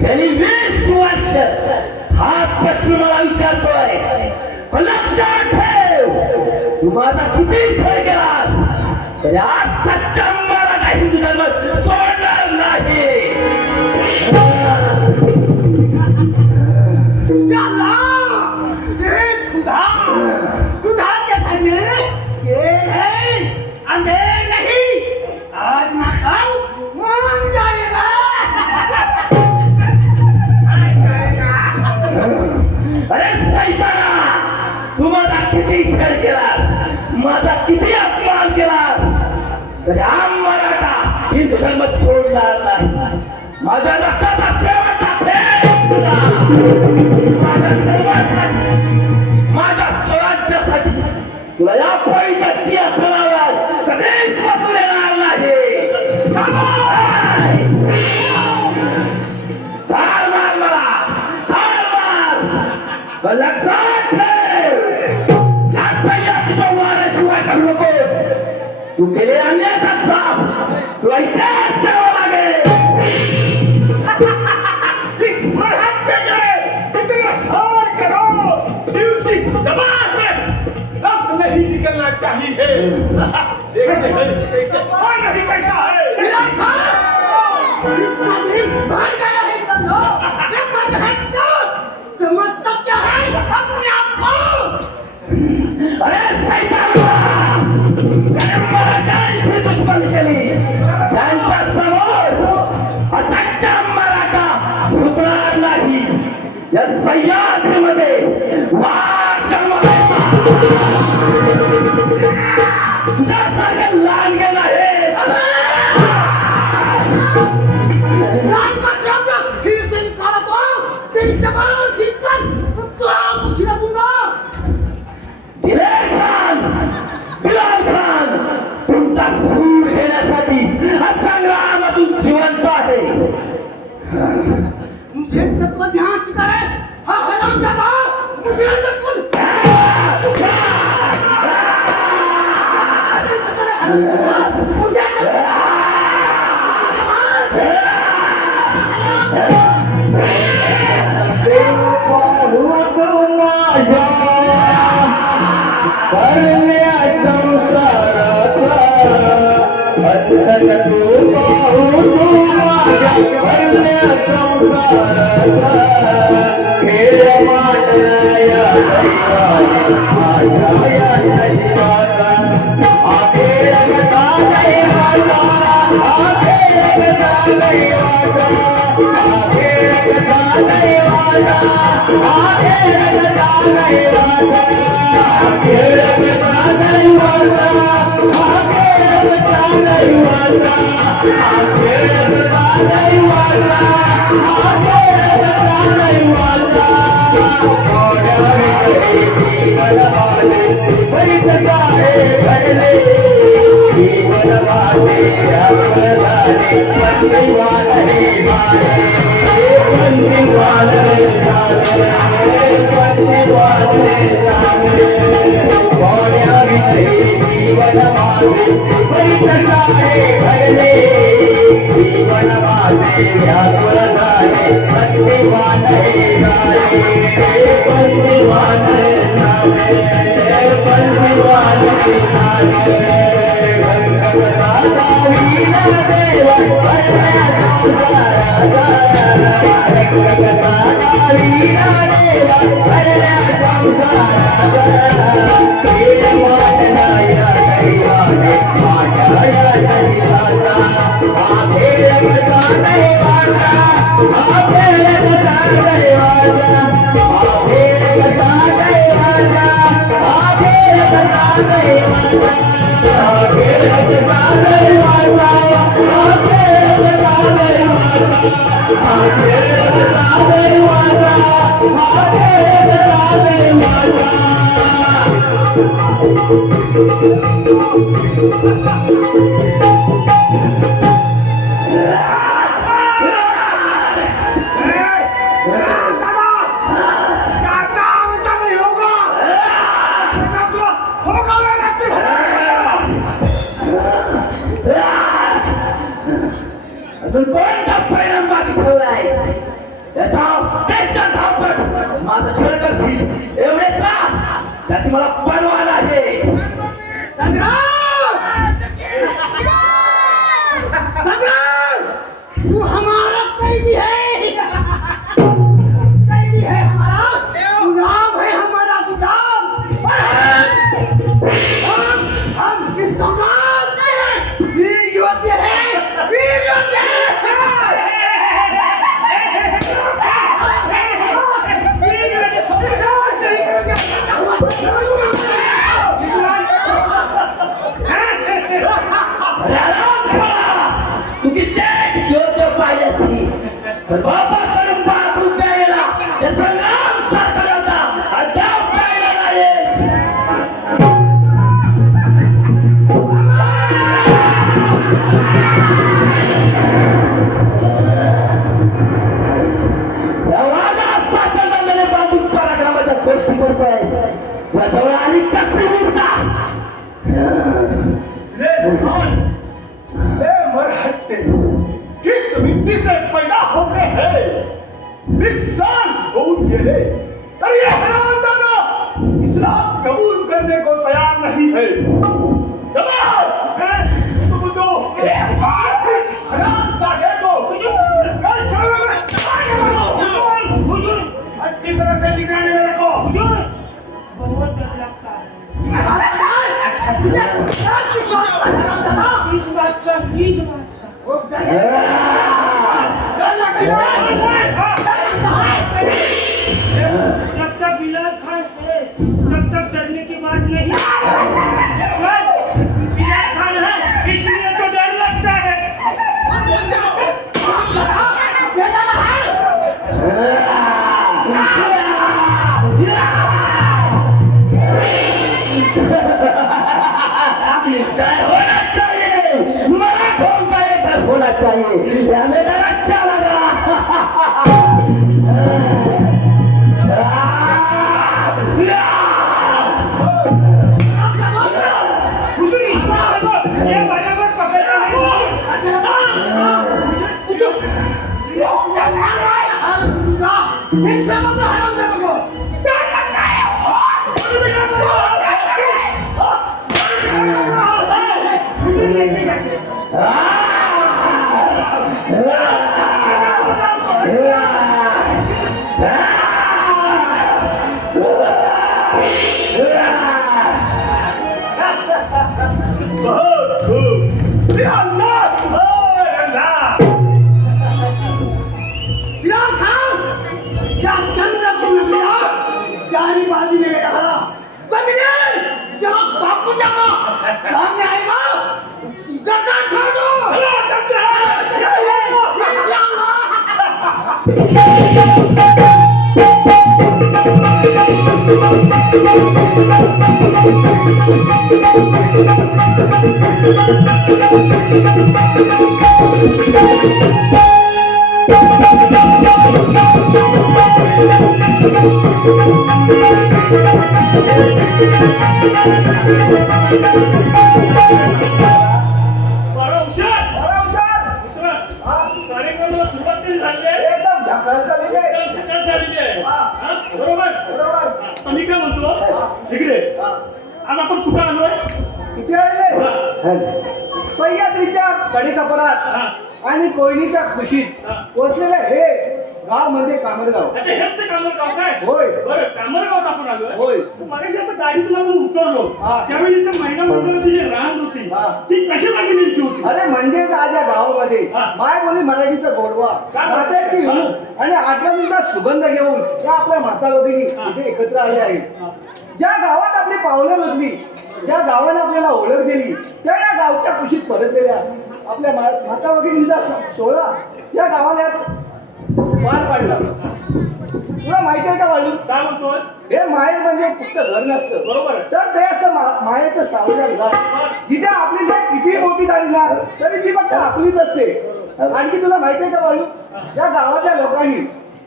गेली 20 वर्ष हा प्रश्न मला विचारतोय, पण लक्षात ठेव, तू माझा किती छळ केलास तरी आज सच्चा मराठा हिंदू धर्म सोडणार नाही. सुधा के घर में देर है अंधेर नहीं, आज ना कल मान जाएगा. अरे सैताना, तू माझा किती छळ केलास, माझा किती अपमान केलास तरी हा मराठा हिंदू धर्म सोडणार नाही. माझ्या रक्ताचा शेवटचा थेंब माझ्या सर्वांसाठी, माझ्या स्वराज्यासाठी तुला या पळीच्या सिंहासनावर कधीच बसू देणार नाही. ठार मार मला, ठार मार, लक्षात ठेव, या सह्याद्रीच्या वाऱ्याशिवाय करू नकोस. तू केले अन्यायाचा त्रास तुला इतिहास द्यावा लागेल. इस मरहत पे इतना हार करो कि उसकी जबान से लफ्ज नहीं निकलना चाहिए. देखते हैं कैसे और नहीं करता है. इसका दिल भर गया है समझो. ये मरहत का समझता क्या है अपने आप को. अरे सैताना, मराठ्यांशी दुश्मन केली, त्यांच्या समोर सच्चा मराठा झुकणार नाही. या सह्याद्रीमध्ये वाघ जन्माला तुझ्यासारखे लांडगे नाही. राम का शब्द फिर से निकाला तो तेरी जबान खींचकर तो कुछ ना दूंगा. दिलेर खान, बिलाल खान, तुमचा सूर घेण्यासाठी हा संग्रामातून जिवंत आहे. मुझे तत्व ध्यान सिखाए हा हरामजादा. मुझे तत्व मुझे Hey! दादा इसका काम अच्छा नहीं होगा होगा मैं लगती है अजून कोणता परिणाम बाकी ठेवलाय त्याच्या धावपट माझा छळ करशील एवढेच ना त्याची मला परवा आहे संग्राम तू हमारा कैदी है हमारा गुलाम है हमारा गुलाम और हम इस समाज के वीर योद्धे हैं वीर योद्धे तू कित्येक योद्ध पाहिल्यासी पण बाबा कडून पाठवून द्यायला या संग्राम साताराचा अद्याप पाहिला नाहीस या वादात सातारा मेले बाजू पराक्रमाच्या गोष्टी करतोय तुला जवळ आली कसली मूर्ता ले मरहट्टे किस मिट्टी से पैदा होते हैं 20 साल बहुत गेले पर ये हरामजादा इस्लाम कबूल करने को तैयार नहीं है जवाब है तो बुद्धो इस हरामजादे को हुजूर अच्छी तरह से निगरानी में रखो हुजूर बहुत डर लगता है इस बात का जब तक बिलाल खान है तब तक डरने की बात नहीं बिलाल खान है इसलिए तो डर लगता है डर होना चाहिए मराठों का ये डर होना चाहिए यह हमें डर अच्छा लगा हुजूर इस्लाम को ये बराबर पकड़ना है बहुत खूब अल्लाह सुभान अल्लाह बिलाल खान क्या चंद्रपुर में मिला चारी बाजी में बैठा था जमीन जब बापू जागा सामने आएगा उसकी गर्दन छोड़ दो अल्लाह करता है कार्यक्रमाला सुरुवात तरी झाली आहे एकदम झकास झाली आहे बरोबर मी काय म्हणतो इकडे आज आपण कुठं आलोय किती आले सह्याद्रीच्या कडेकपाळात आणि कोयनीच्या कुशीत पोचलेले हे गाव म्हणजे कामरगाव. अच्छा हेच ते कामरगाव काय होय. बरं कामरगावात आपण आलोय होय. मागाशी आता गाडीतून आपण उतरलो हा. त्यावेळी इथे महिला मंडळाची जी रांग होती हा. ती कशासाठी नेमकी होती अरे म्हणजे आज या गावामध्ये हा. माय बोली मराठीचा गोडवा काय नात्याची हा. ऊब आणि आठवणीचा सुगंध घेऊन त्या आपल्या माता भगिनी हा. इथे एकत्र आले आहेत. ज्या गावात आपली पावलं रचली, ज्या गावाने आपल्याला ओळख दिली, त्या या गावच्या कुशीत परतलेल्या आपल्या माता भगिनींचा सोहळा या गावाला वाद पडला. तुला माहिती आहे का बाळू? काय म्हणतोय? हे माहेर म्हणजे फक्त घर नसतं, बरोबर आहे. तर ते असतं माहेरचं सावल्या घर. जिथे आपली जर किती मोठी झाली ना तरी ती फक्त आपलीच असते. आणखी तुला माहिती आहे का बाळू? या गावाच्या लोकांनी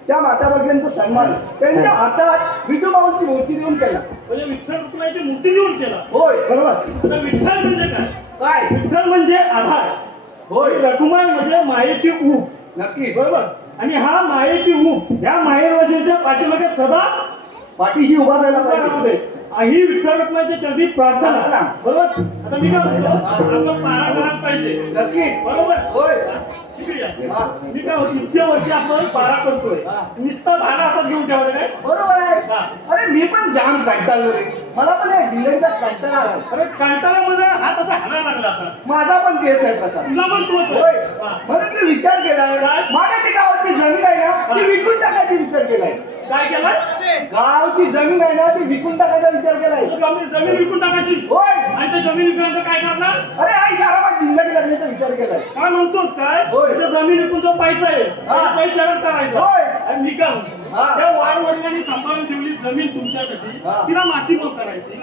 त्या माता भगिनींचा सन्मान त्यांच्या हातात विठोबाची मूर्ती देऊन केला. म्हणजे विठ्ठल रुक्माईची मूर्ती घेऊन केला. होय बरोबर. आता विठ्ठल म्हणजे काय? काय? विठ्ठल म्हणजे आधार. होय रखुमाई म्हणजे मायेची ऊब. नक्की बरोबर. आणि हा मायेची ऊब ह्या माहेरवासींच्या पाठीमागे सदा पाठीशी उभा राहायला उभा राहू पाहिजे. दे. ही विठ्ठल रखुमाईच्या चरणी प्रार्थना. बरोबर. आता मी काय म्हणतो, आपण पारा करायला पाहिजे. नक्की बरोबर. होय. इकडे या. हा. मी काय म्हणतो, इतक्या वर्षी आपण पारा करतोय. हा. नुसता भाला हातात घेऊन ठेवलं काय? बरोबर आहे. हा. अरे मी पण जाम कंटाळलो रे. मला पण या जिल्ह्याचा कंटाळा आला. अरे कंटाळामध्ये हात असा हाणायला लागला आता. माझा पण तेच आहे प्रकार. तुझा पण तोच आहे. होय. हा. म्हणून मी विचार केलाय काय? माझ्या ती गावाची जमीन आहे ना ती विकून टाकायची विचार केलाय. काय केलं? गावची जमीन आहे ना ती विकून टाकायचा विचार केलाय. जमीन विकून टाकायची. होय. आणि त्या जमीन विकल्यानंतर काय करणार? अरे आई शाराबाद जिल्ह्यात लागण्याचा विचार केलाय. काय म्हणतोस काय? होय. त्या जमीन विकून जो पैसा आहे हा. पैसा करायचा. होय. आणि मी काय म्हणतो, हा. त्या वाडवडिलांनी सांभाळून ठेवली जमीन तुमच्यासाठी हा. तिला माती मोल करायची.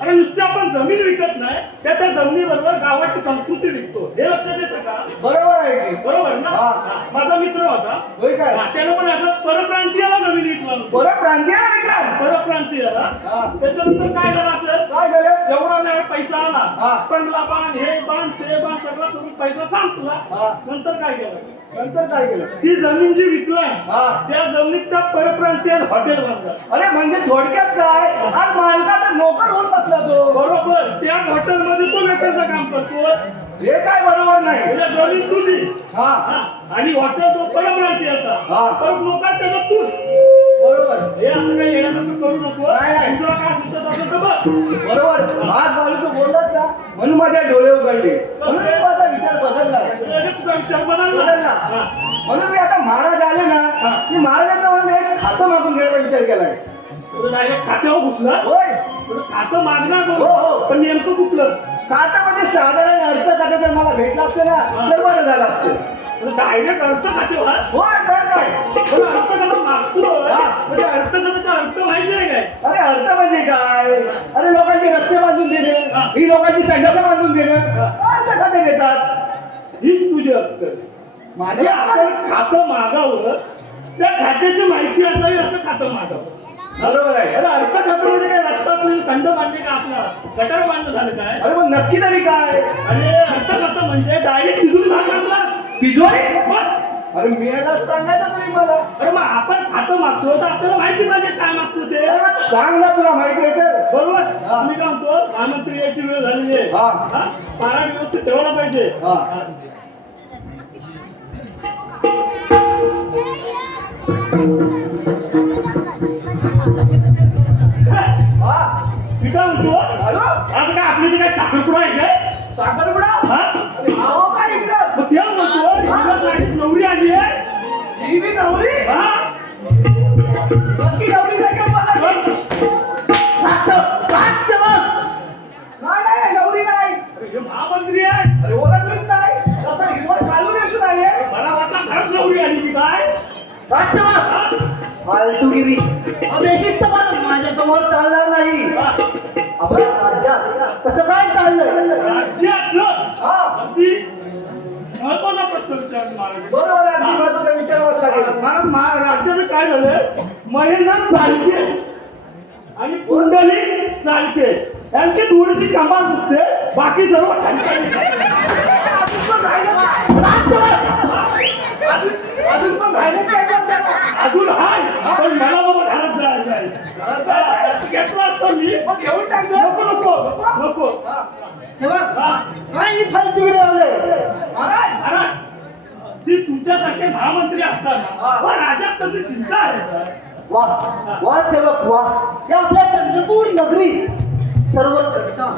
अरे नुसते आपण जमीन विकत नाही त्या जमिनीबरोबर गावाची संस्कृती विकतो. हे लक्षात येतं का? बरोबर आहे की. बरोबर ना? हा. हा. माझा मित्र होता. होय काय? हा, त्यानं पण असं परप्रांतीयाला जमीन विकला होता. बरं प्रांतीय विकला. परप्रांतीयाला. हा. त्याच्यानंतर काय झालं असेल? काय झालं? जेवढा वेळ पैसा हा. आला बंगला बांध हे बांध ते बांध सगळं करून पैसा संपला. हा. नंतर काय केलं? नंतर काय केलं? ती जमीन जी विकलाय हा. त्या जमिनीत त्या परप्रांतीय हॉटेल बांधलं. अरे म्हणजे थोडक्यात काय आज मालकाचा नोकर होऊन बसला तो. बरोबर. त्या हॉटेलमध्ये तो वेटरचं काम करतो. हे काय बरोबर नाही. म्हणजे जमीन तुझी. हा हा. आणि हॉटेल तो परप्रांतीयाचा. हा. पण लोकांना त्याचं तूच. बरोबर. हे असं काही येण्यासारखं करू नको. नाही, नाही. दुसरा काय सुचत असेल तर बघ. बरोबर. आज बाजू तू बोललास का म्हणून माझ्या डोळे उघडले. म्हणून मी माझा विचार बदलला. लगेच तुझा विचार बदलला. बदलला. हा. म्हणून मी आता महाराज आले ना की महाराजांना म्हणून एक खातं मागून घ्यायचा विचार केलाय. तुझं डायरेक्ट खात्यावर घुसला. होय. तुझं खातं मागणार हो, हो. पण नेमकं कुठलं? खातं म्हणजे साधारण अर्थ खातं जर मला भेटलं असतं ना तर बरं झालं असतं. डायरेक्ट अर्थ खाते हा. होय तर काय. पण अर्थ कथा मागतो. हा. म्हणजे अर्थ कथाचा अर्थ माहिती नाही काय? अरे अर्थ म्हणजे काय? अरे लोकांचे रस्ते बांधून देणे हा. ही लोकांची संघटना बांधून देणं अर्थ खाते देतात. हीच तुझी अर्थ. माझे म्हणजे आपण खातं मागावं त्या खात्याची माहिती असावी असं खातं मागावं. बरोबर आहे. अरे अर्थ खातं म्हणजे काय रस्त्यात संड बांधले का आपला गटार बांधलं झालं काय? अरे मग नक्की तरी काय? अरे अर्थ खातं म्हणजे डायरेक्ट तिथून भाग आणला. तिजोरी? मग अरे मी याला सांगायचं तरी मला. अरे मग आपण खातं मागतो तर आपल्याला माहिती पाहिजे काय मागतो ते. अरे मग सांग ना तुला माहिती आहे तर. बरोबर. हा. मी काय म्हणतो महामंत्री याची वेळ झालेली आहे. हा. हा? पारा व्यवस्थित ठेवायला पाहिजे. हा. हा. मी काय म्हणतो हॅलो? आता काय आपली ती काय साखरपुडा आहे काय? साखरपुडा? हा? अरे आहो काय इकडं? मग ते म्हणतो इकडं साडीत नवरी आली आहे. ही बी नवरी? हा? नक्की नवरी काय काय बघा की? नाही नाही नवरी नाही. अरे हे महामंत्री आहे. अरे ओळखलीच नाही. कसं हिरवळ चालू दिसून आले. मला वाटलं खरंच नवरी आली की काय? राष्ट्रवाद फालतूगिरी बेशिस्तपणा माझ्यासमोर चालणार नाही. आपल्या राज्यात कसं काय चाललंय? राज्याचं हा अगदी महत्वाचा प्रश्न विचारला महाराज. बरोबर आहे. अगदी महत्वाचा विचारावाच लागेल. महाराज राज्याचं काय झालंय? महिना चालते आणि कुंडली चालते. यांची थोडीशी कमाल दुखते बाकी सर्व अजून पण राहिलेच काय करताना? अजून हाय पण मला बाबा घरात जायचं आहे. घेतलं असतं मी. मग घेऊन टाक गं. नको नको नको. सेवक हा. काय ही फालतूगिरी लावले? महाराज महाराज ती तुमच्यासारखे महामंत्री असताना पण राज्यात कसली चिंता आहे. वाह वाह सेवक वाह. या आपल्या चंद्रपूर नगरीत सर्व जनता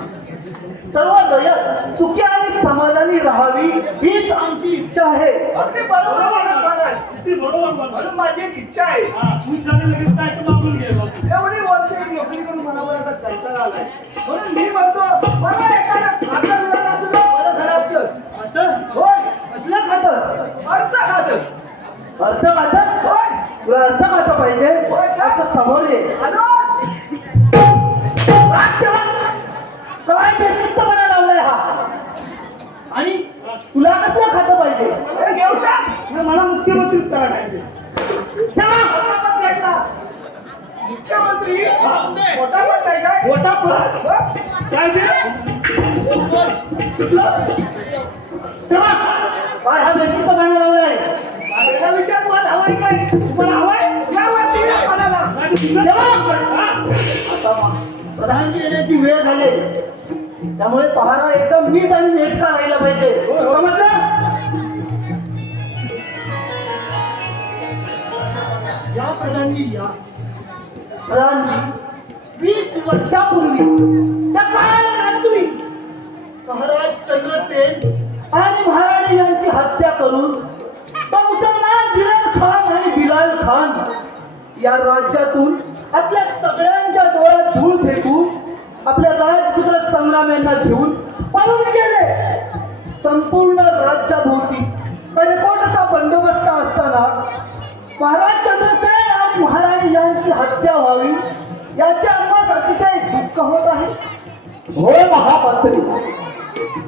सर्व रयत सुखी आणि समाधानी राहावी हीच आमची इच्छा आहे. अगदी बरोबर बोलला महाराज. ती बरोबर बोलतो. म्हणून माझी एक इच्छा आहे. हा, खुश झाले लगेच काय तर मागून गेलो. एवढी वर्ष मी नोकरी करून मनावर आता कंटाळा आलाय. म्हणून मी म्हणतो मला एखादा खातं मिळालं असतं तर बरं झालं असतं. खातं? होय कसलं खातं? अर्थ खातं. अर्थ वाटत तुला अर्थ वाटत पाहिजे असं समोर ये काय बेशिस्तपणा लावलाय हा आणि तुला कसलं खातं पाहिजे घेऊन टाक मला मुख्यमंत्रीच करा पाहिजे मुख्यमंत्री मोठा पद नाही काय मोठा पद काय ते काय हा बेशिस्तपणा लावलाय माझा विचार तुला हवाय काय तुम्हाला हवाय यावरती या पदाला आता प्रधानजी येण्याची वेळ झाली त्यामुळे पहारा एकदम नीट आणि नेटका राहिला पाहिजे समजलं या प्रधानजी या प्रधानजी 20 वर्षापूर्वी त्या काळ रात्री महाराज चंद्रसेन आणि महाराणी यांची हत्या करून तो मुसलमान जिलाल खान आणि बिलाल खान या राज्यातून आपल्या सगळ्यांच्या डोळ्यात धूळ फेकून आपल्या राजपुत्र संग्राम यांना घेऊन पळून गेले संपूर्ण राज्याभोवती कडेकोट असा बंदोबस्त असताना महाराज चंद्रसेन आणि महाराणी यांची हत्या व्हावी याचे आम्हाला अतिशय दुःख होत आहे हो महामंत्री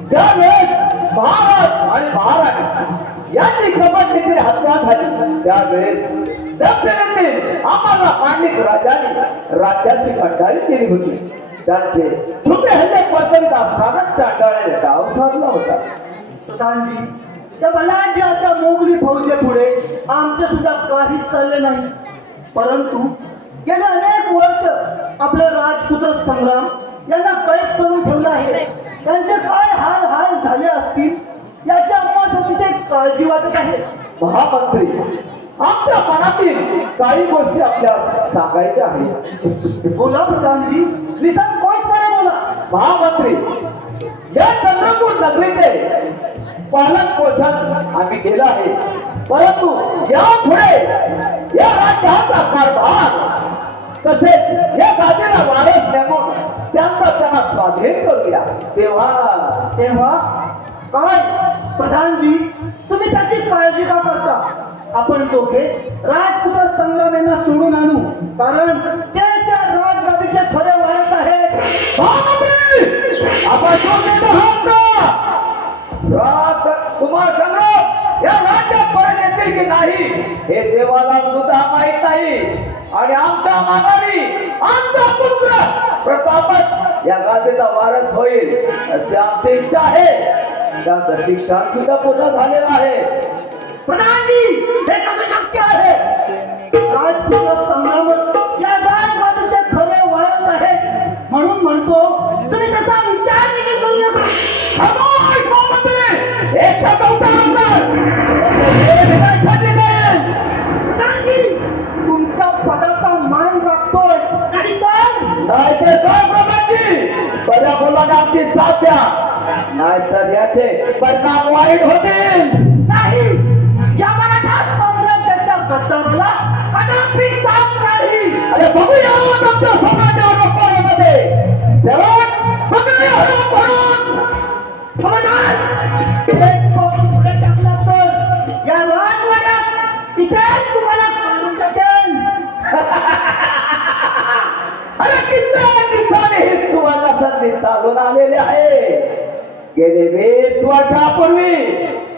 ज्यावेळेस महाराज आणि महाराणी यांची कपटनीतीने हत्या झाली त्यावेळेस दक्षिणेतील आम्हाला माणिक राजाने राज्याची कंटाळी केली होती त्यांचे छोटे हल्ले पसंत असताना चांडाळ्याने डाव साधला होता प्रधानजी त्या बलाढ्य अशा मोगली फौजेपुढे आमचे सुद्धा काहीच चालले नाही परंतु गेले अनेक वर्ष आपले राजपुत्र संग्राम यांना कैद करून ठेवलं आहे त्यांचे काय हाल हाल झाले असतील याची आम्हाला अतिशय काळजी वाटत आहे महामंत्री आमच्या मनातील काही गोष्टी आपल्यास सांगायच्या आहेत बोला प्रधानजी निसंकोचपणे बोला महामंत्री या चंद्रपूर नगरीचे पालन पोषण आम्ही केलं आहे परंतु यापुढे या राज्याचा कारभार तसेच या गादीला वारस नेमून त्यांना स्वाधीन करूया तेव्हा तेव्हा काय प्रधानजी तुम्ही त्याची काळजी का करता आपण दोघे राजपुत्र संग्राम यांना सोडून आणू कारण त्याच्या राजगादीचे खरे वारस आहेत आपण कुमार संग्राम या राज्यात परत येतील की नाही हे देवाला सुद्धा माहित नाही आणि आमच्या मानाने आमचा पुत्र प्रतापच या गादीचा वारस होईल अशी आमची इच्छा आहे त्यांचं शिक्षण सुद्धा पूर्ण झालेलं आहे प्रधानजी हे कसं शक्य आहे राजपुत्र संग्रामच या राजगादीचे खरे वारस आहेत म्हणून म्हणतो तुम्ही तसा विचार देखील करू नका खामोश महामंत्री एक प्रधानजी तुमच्या पदाचा मान राखतोय नाही नाहीतर काय प्रमाणची बऱ्या बोलाने आमची साथ द्या नाहीतर याचे परिणाम वाईट होतील नाही या मराठा साम्राज्याच्या गद्दाराला कदापि साथ नाही अरे बघूया आमच्या समाजावर मध्ये जवान बघूया एक पाऊल पुढे टाकला तर या राजवाड्यात इथेच तुम्हाला काढून टाकेल अरे किती ठिकाणी हे सुवर्ण संधी चालून आलेले आहे गेले 20 वर्षापूर्वी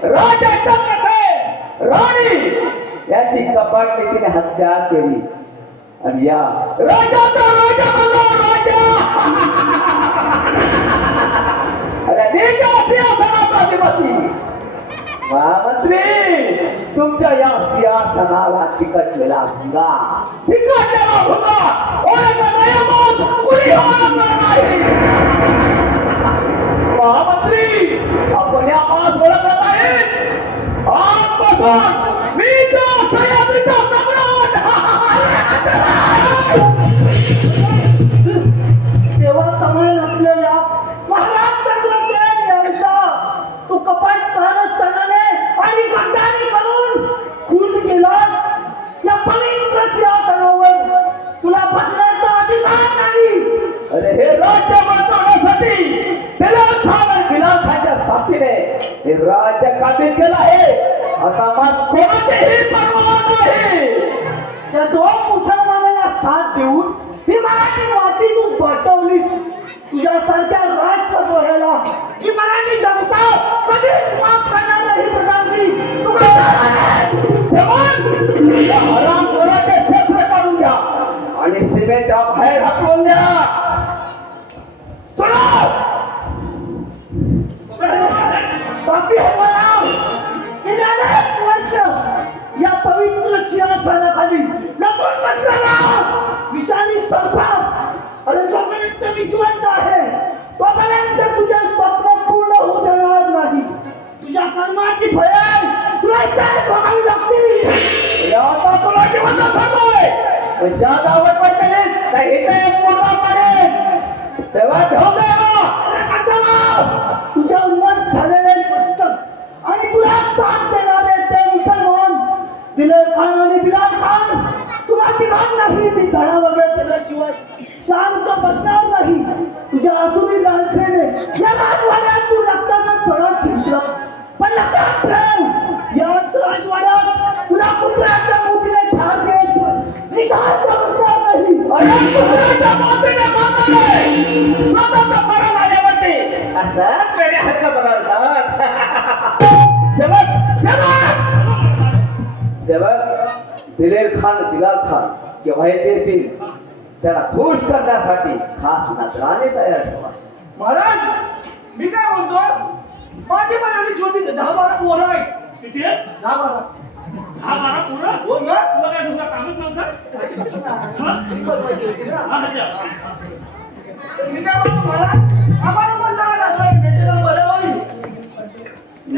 राजा चंद्रसेन राणी याची कपाट नीतीने हत्या केली आणि या राजाचा राजा बनला राजा अरे नीचा सिंहासनाचा अधिपती महामंत्री तुमच्या या सिंहासनाला चिकटलेला भुंगा चिकटलेला भुंगा ओळखला नाही कुणी ओळखणार नाही महामंत्री आपण या मास ओळखत आहेत आजपासून मी तो सह्याद्रीचा सम्राट तेव्हा समय नसलेल्या महाराज चंद्रसेन यांचा तू कपाट कारस्थानाने आणि गद्दारी करून खून केलास या पवित्र सिंहासनावर तुला बसण्याचा अधिकार नाही अरे हे राज्य वाचवण्यासाठी बिलाल खान आणि बिलाल खानच्या साथीने हे राज्य काबीज केलं आहे आता मग कोणाचेही परवा मराठी माती तू बटवलीस तुझ्यासारख्या राष्ट्रद्रोहाला ही मराठी जनता कधीच माफ करणार नाही प्रधानजी. हरामखोराचे क्षेत्र काढून द्या आणि सीमेच्या बाहेर हटवून द्या. बापी मला गेल्या अनेक वर्ष या पवित्र सिंहासनाखाली लपून बसलेला विषारी सर्पा. अरे जोपर्यंत मी जिवंत आहे तोपर्यंत तुझे स्वप्न पूर्ण होऊ देणार नाही. तुझ्या कर्माची फळे तुला काय भोगावी लागतील. आता तुला जिवंत थांबवय ज्या गावात पैसे त्या इथे मोठा पडेल सेवा ठेवू दे तुझ्या उन्मत झालेले पुस्तक आणि तुला साथ देणारे ते मुसलमान दिलेर खान आणि बिलाल खान तुला तिघांनाही मी धडा वगैरे केल्याशिवाय शांत बसणार नाही. तुझ्या आसुरी लालसेने या राजवाड्यात तू रक्ताचा सडा शिंपलास. पण लक्षात ठेव याच राजवाड्यात तुला कुत्र्याच्या मोठीने ठार दिल्याशिवाय मी शांत बसणार नाही. अरे कुत्र्याच्या मोठीने मारले स्वतःचा पराम आल्यावरती असं वेळे हक्क बनवतात. सेवक दिलेर खान बिलाल खान केव्हा येतील त्याला खुश करण्यासाठी खास नजराने तयार ठेवा. महाराज मी काय म्हणतो माझी पण एवढी छोटी 10-12 पोरं आहेत. किती आहे? 10-12. 10-12 पोरं? हो ना? तुला काय दुसरं कामच नव्हतं? अच्छा. मी काय म्हणतो महाराज आम्हाला पण जरा नाचवायला भेटेल तर बरं होईल.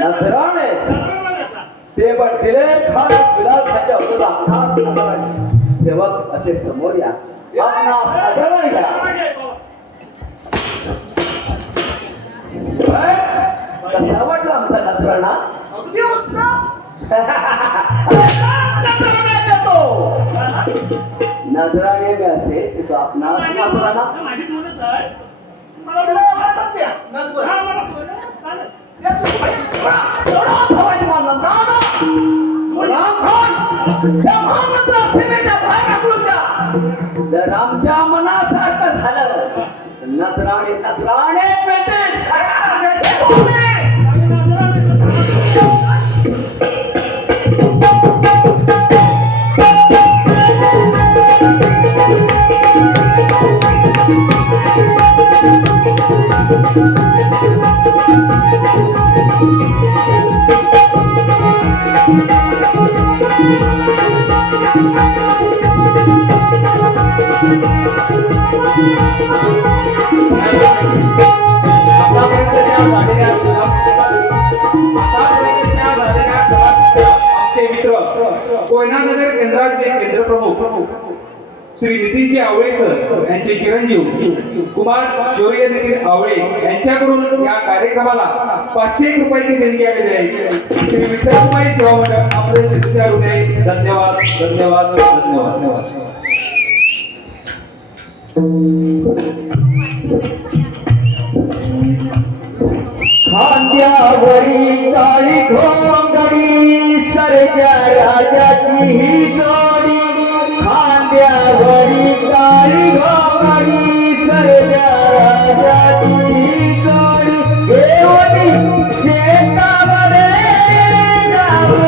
नजराने नजराने असा. ते पण दिलेर खान बिलाल खानच्या विरोधात खास नजराने सेवक असे समोर या आपणास आढळून घ्या. कसा वाटला आमचा नजराणा? अगदी होत ना? नजराणे मी असे तो आपणास नजराणा माझी दोनच आहे. मला तुला एवढाच द्या. नंतर. हा, मला चालेल. द्या तुम्ही पैसे. एवढा भावाची मानला दादा राम खान त्या महामंत्र सीमेच्या बाहेर हाकलून द्या. जर आमच्या मनासारखं झालं नजराणे नजराणे भेटेल. आमचे मित्र कोयना नगर केंद्राचे केंद्र प्रमुख श्री नितीनजी आवळे सर यांचे चिरंजीव कुमार शौर्य नितीन आवळे यांच्याकडून या कार्यक्रमाला 500 रुपयाची देणगी आलेली आहे. श्री विठ्ठलमाई सेवा मंडळ आपले शिक्षा हृदय धन्यवाद धन्यवाद धन्यवाद. खांद्यावरी काळी घोंगडी सरच्या राजाची ही जोडी. खांद्यावरी काळी घोंगडी सरच्या राजाची ही जोडी. घेऊन शेतावरे जाऊ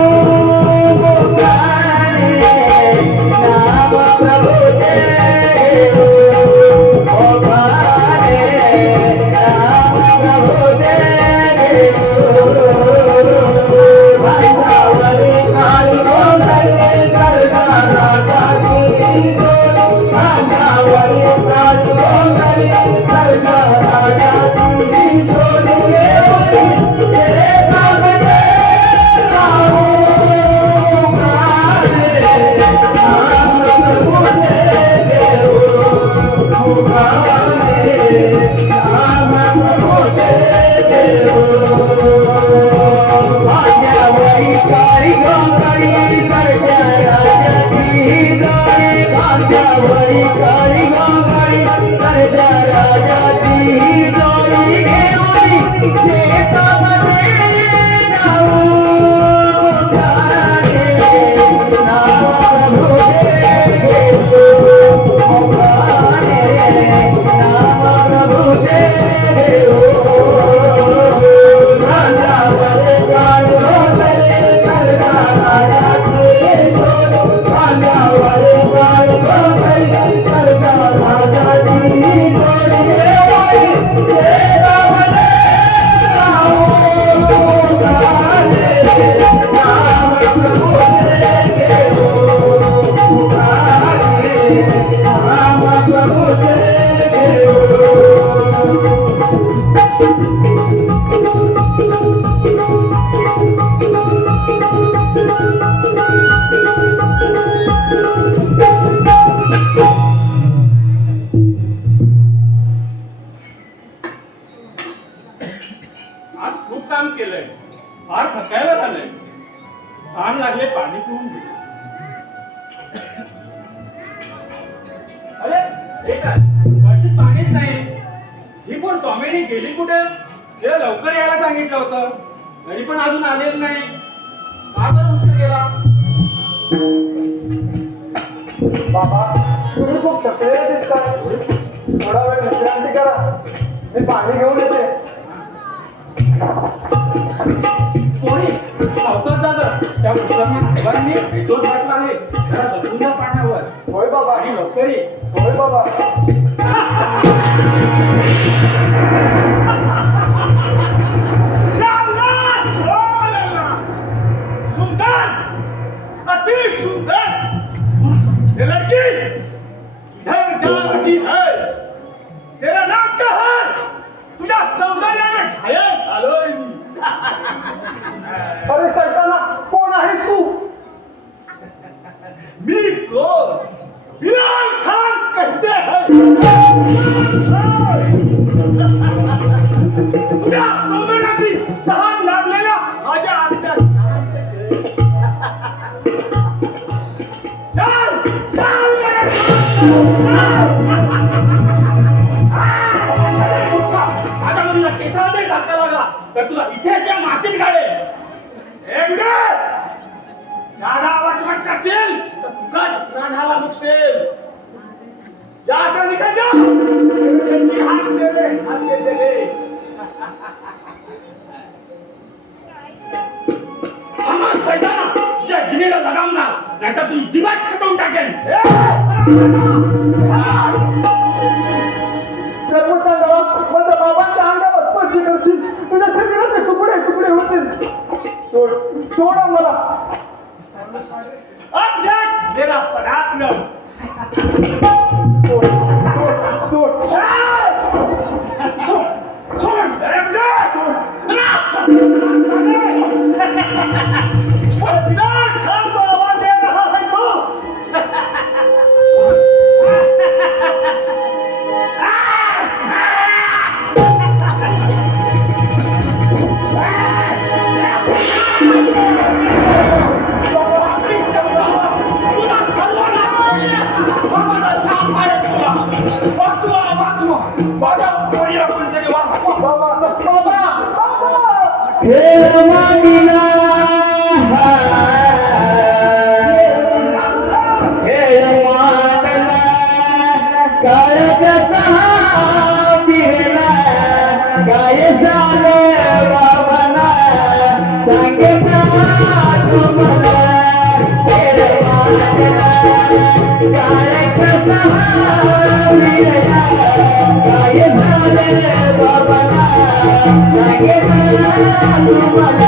मुखाने नाम प्रभुदेव ओघाने नाम प्रभुदेव. भांडावरी काळी घोंगडी काय वर्षात पाणीच नाही. ही पण स्वामीने गेली कुठे? तिला लवकर यायला सांगितलं होतं, तरी पण अजून आलेलं नाही. का बरं उशीर गेला? बाबा तुम्ही खूप थकलेले दिसताय. थोडा वेळ विश्रांती करा, मी पाणी घेऊन येते. कोणी सावकाश जा गं. त्या मुसलमानांनी दोन घातला आहे. जरा बघून जा पाण्यावर. होय बाबा, आणि लवकर ये. होय बाबा. सुंदर, अति सुंदर। ये लड़की इधर जा रही है। तेरा नाम क्या है? तुझ्या सौंदर्याने घायल झालोय मी। अरे सैताना, कोण आहेस तू? मी कोण? बिलाल खान कहते हैं। तुझ्या सौंदर्याची तहान लागलेल्या माझ्या आत्म्या शांत कर। चल, चल मेरे आता मग तुला केसाला तरी धक्का लागला तर तुला इथे त्या मातीत काढेल. जादा वटवट करशील तर तुझ्याच प्राणाला नुकसेल. या असं निकल जा. मेरे हात दे रे. थांबा सैताना, तुझ्या जिभेला लगाम ना, नाहीतर तुझी जिभेच खटवून टाकेल. माझ्या बाबांच्या अंगावर स्पर्श करशील, तुझ्या शरीराचे तुकडे तुकडे होतील. सोड, सोड मला. अब देख मेरा पराक्रम. सोड, सोड, सोड. सोड बिलाल खान को आवाज दे रहा है तू. तुला सर्वांना भगवान शाप आहे तुला. वाचवा वाचवा, माझ्या पोरीला कोणीतरी वाचवा. बाबा, बाबा, बाबा. हे मानिला हे मानला काय कसा बिरला काय झालं बाबाला सांगितलं तुम्हाला. हे मानला काय कसा बिरला काय झालं बाबाला सांगितलं तुम्हाला. बाबा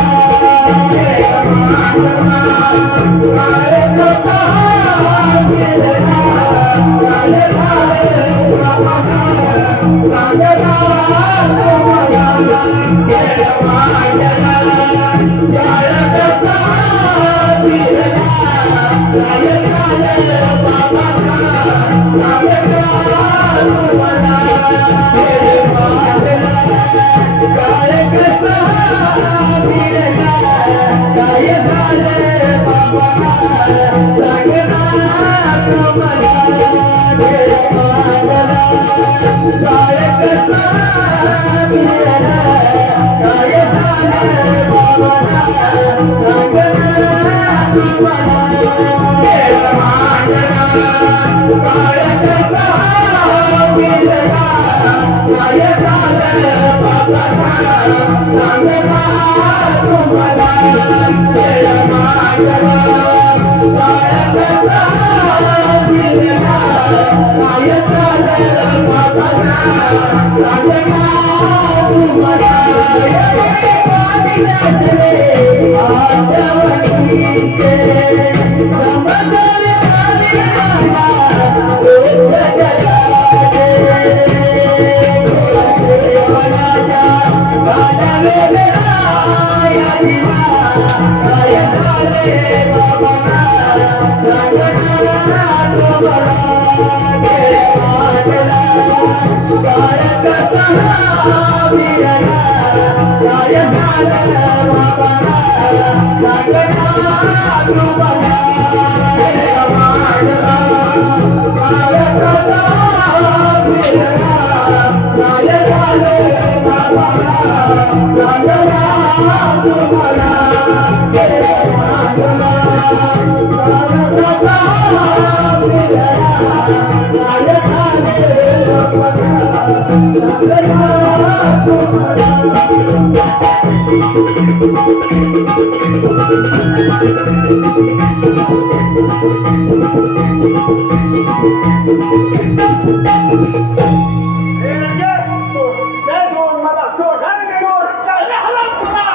हे रंगे, सोड. जय सोड मला, सोड. अरे सोड. अरे हलव मला.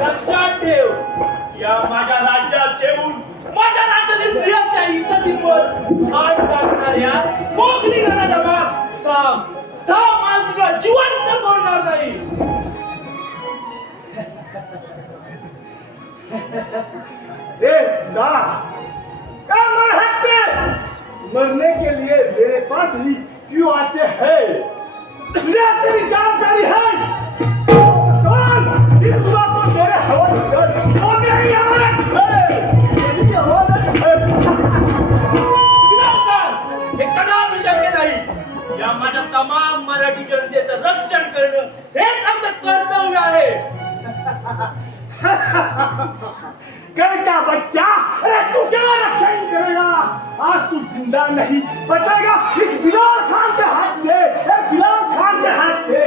लक्षात ठेव, या माझ्या राज्यात येऊन माझ्या राज्यातील स्त्रियांच्या इज्जतीवर हात टाकणाऱ्या मोगली घराण्याला त्या माणसाला जिवंत सोडणार नाही. ए जा, क्या मरहते मरने के लिए मेरे पास ही क्यों आते हैं? मुझे तेरी जानकारी है. सुन, इन खुदा को तेरे हवाले कर और मेरी अमानत है. मेरी अमानत है. विनाशकार, हे कदापि शक्य नाही. या माझ्या तमाम मराठी जनतेचं रक्षण करणं हेच आमचं कर्तव्य आहे. करता बच्चा, अरे तू क्या रक्षण करेगा? आज तू जिंदा नहीं बचेगा इस बिलाल खान के हाथ से. बिलाल खान के हाथ से.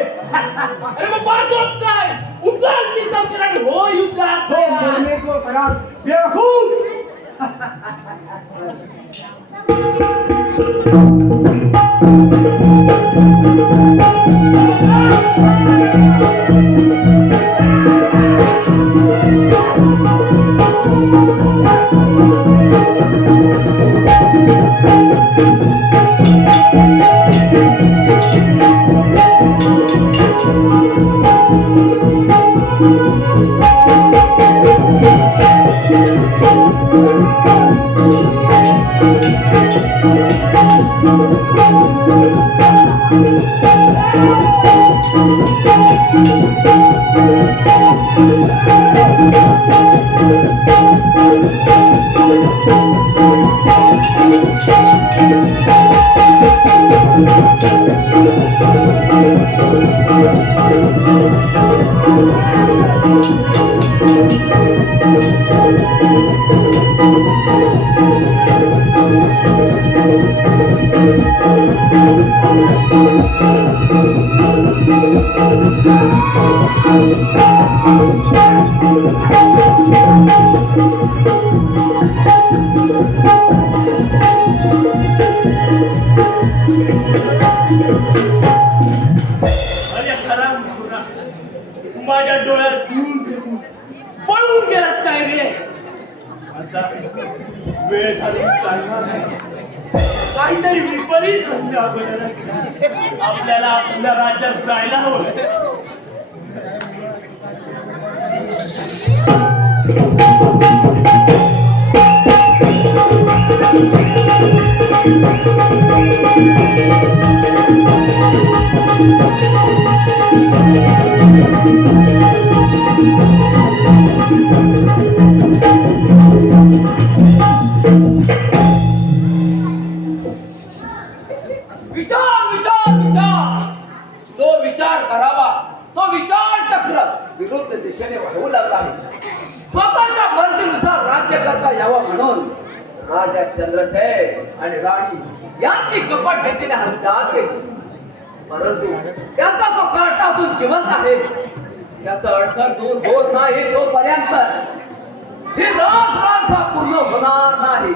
अरे मग बात दोस्त काय? उचल ती समजून आणि हो युद्ध असते. मरने को तैयार बेवकूफ. अरे हराम खुरा, माझ्या डोळ्यात धूळ फेकून पळून गेलास काय रे? आता वेळ घालून चालणार नाही. काहीतरी विपरीत घडलं अगोदरच. आपल्याला आपल्या राज्यात जायला हवं. विचार विचार विचार. जो विचार करावा तो विचार चक्र विरुद्ध दिशेने वाहू लागला आहे. स्वतःच्या मर्जीनुसार राज्य करता यावं म्हणून राजा चंद्रसेन आणि राणी यांची कपट नीतीने हत्या केली. परंतु त्यांचा तो कर्टातून जिवंत आहे. त्याचं अडचण दूर होत नाही तोपर्यंत ही राजमार्ग पूर्ण होणार नाही.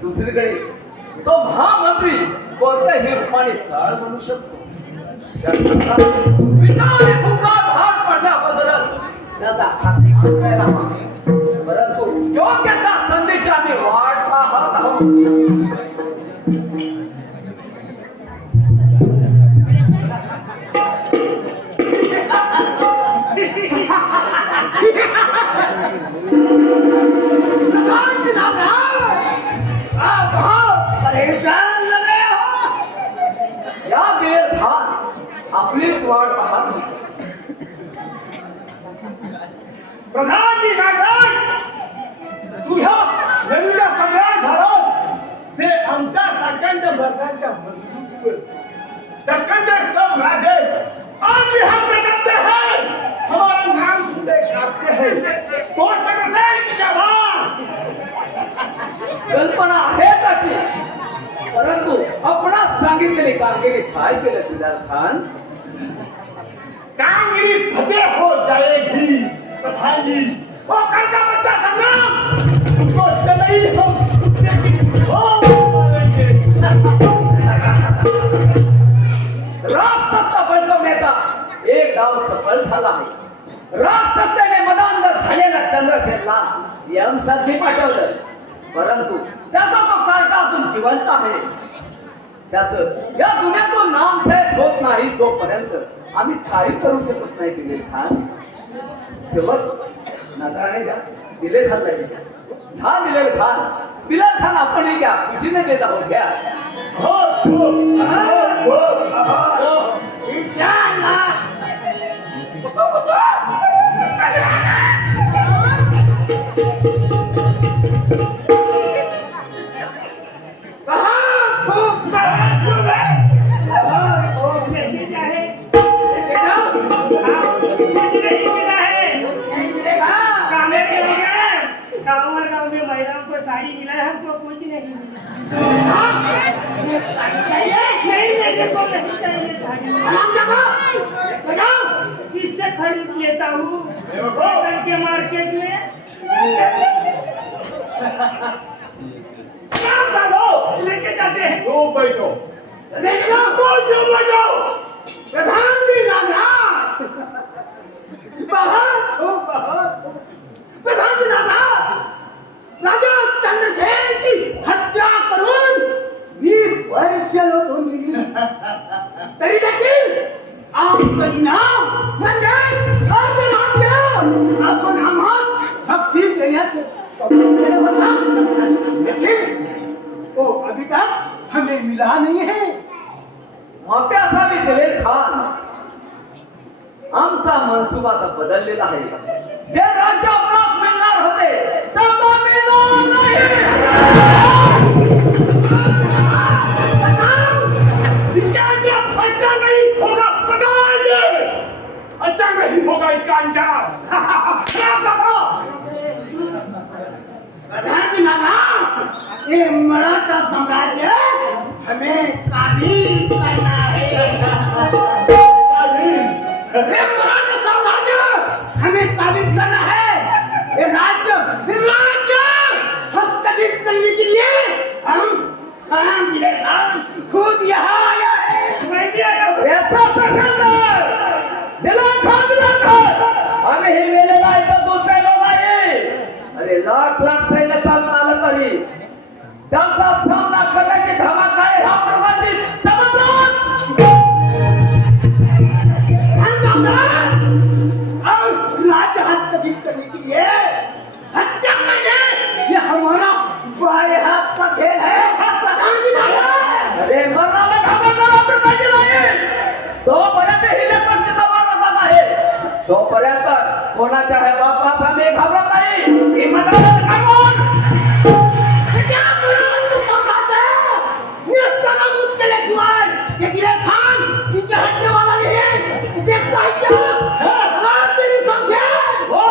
दुसरीकडे तो महामंत्री कोणत्याही रूपाने काळ बनू शकतो. विचार भूकात हात पडण्याबद्दलच त्याचा हाती करायला हवा. परंतु योग्य त्या संधीची आम्ही वाट पाहत आहोत. परेशान लग रहे हो. या देर आपलीच वाट पाहत. प्रधान जी कामगिरी काय केलं बिलाल खान? कामगिरी फतेह हो जाएगी प्रधान जी। वो कल का बच्चा संग्राम उसको चले ही हम कुत्ते की हो मारेंगे। राजसत्ता बळकवण्याचा एक डाव सफल झाला आहे. राजसत्तेने मदांध झालेल्या चंद्रसेनला यमसदनी पाठवलं, परंतु त्याचा तो कार्टा अजून जिवंत आहे. त्याचं या दुनियातून नामशेष होत नाही तोपर्यंत आम्ही काही करू शकत नाही. दिलेर खान शेवट नजराने घ्या. दिलेर खान हा दिलेर खान दिलेर खान आपण घ्या खुशीने देत आहोत. घ्या. हो इंशाअल्लाह. गाँव में महिलाओं को साड़ी मिला है, हमको कुछ नहीं मिला। नहीं मेरे को नहीं चाहिए साड़ी। किससे खरीद लेता हूँ होटल के मार्केट में। लेके जाते हैं। बैठो प्रधानमंत्री नागराज बहुत हो प्रधानमंत्री नागराज राजा चंद्रसेनची हत्या करून 20 वर्ष लोटून गेली, तरी देखील आमचं इनाम म्हणजेच अर्धराज्य आपण आम्हास बक्षीस देण्याचे कबूल केलं होतं, लेकिन वो अभी तक हमें मिला नहीं है. माप्या असावी दिलेर खान. आमचा मनसुबा आता बदललेला आहे. जे राज्य आपणास मिळणार होते ते आता मिळणार नाही. इसका अंजाम अच्छा नहीं होगा प्रधान जी। अच्छा नहीं होगा इसका अंजाम। प्रधानमंत्री नागराज, ये मराठा साम्राज्य हमें काबीज करना है. ये मराठा साम्राज्य हमें काबीज करना है. ये राज्य हस्तगत करने के लिए हम दिलेर खान खुद यहाँ आया है. मैं भी आया हूँ। याचा प्रकार दिलेर खान विचारतात. आम्ही हे मेलेला इथं दूध प्यायलो नाही. अरे लाख सैन्य चालून आलं तरी त्यांचा सामना करण्याची धमक आहे. हा प्रमाणित और राज्य हस्तगत करने के लिए हत्या करने ये हमारा बाएं हाथ का खेल है. प्रधानमंत्री नागराज, अरे मरणाला घाबरणारा प्रकारची नाही. तोपर्यंत हिले पक्षाचा मार्ग आहे. तोपर्यंत कोणाच्या बापास आम्ही घाबरत नाही. इमानदार घाबरून क्या मराठा साम्राज्य नेस्तनाबूद केल्याशिवाय ये दिलेर खान पीछे हटने वाला नहीं है. देखता है क्या? हालात तेरी समझे. Oh,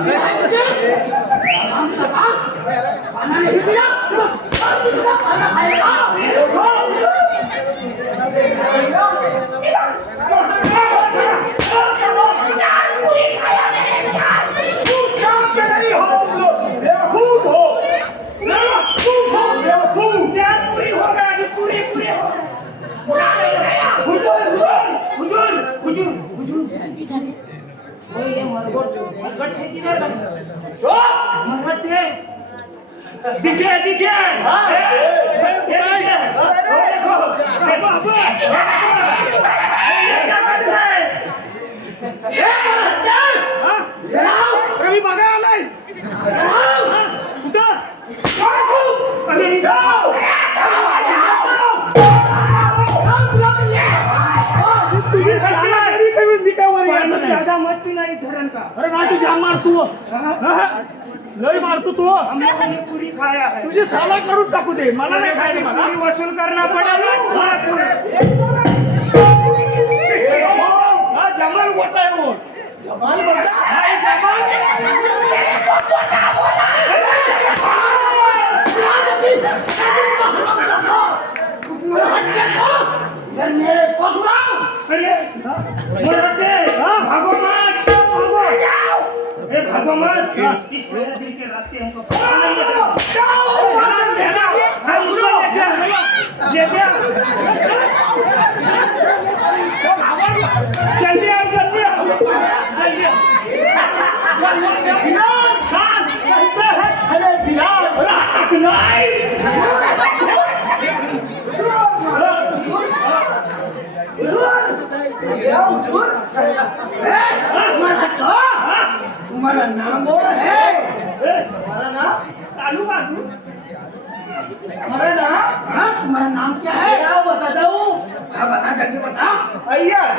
कमी आहे तुझे? आमचा का? खाना नहीं मिला? और तुझा खाना खाएगा? चार पूरी होगा अभी पूरी पूरी होगा हुजूर हुजूर हुजूर हुजूर वो ये मरगट है किधर गए मरगट है दिखे दिखे हाँ देखो देखो ये क्या कर रहा है ये मरहट्टा! रवी बघा आलाय कुठं अरे जाओ तुझी साला कधी कमी पिकावर यायला नाही. ज्यादा मत पिलाई धरण का अरे ना तुझी आम मारतो लय मारतो तू हम लोगों ने पूरी खाया है तुझी साला करून टाकू दे मला नाही खायला मला पूरी वसूल करना पड़ेगा हाँ, पूरी। हा जमाल मोठा आहे वो जमाल बोलता? हाय जमाल उस मरहट्टे को यार मेरे पगला अरे मरहट्टे भागो मत भागो अरे भागो मत इस शहर के रास्ते हमको पता नहीं है हाँ उसको लेके जल्दी आओ जल्दी आओ जल्दी आओ बिलाल खान कहते हैं अरे बिलाल नहीं मरहट्टा! तुम्हारा नाम क्या है? तुम्हारा नाम कालू बाबू तुम्हारा नाम? हाँ, तुम्हारा नाम क्या है? क्या बताता हूँ हाँ, बता जल्दी बता। अय्यर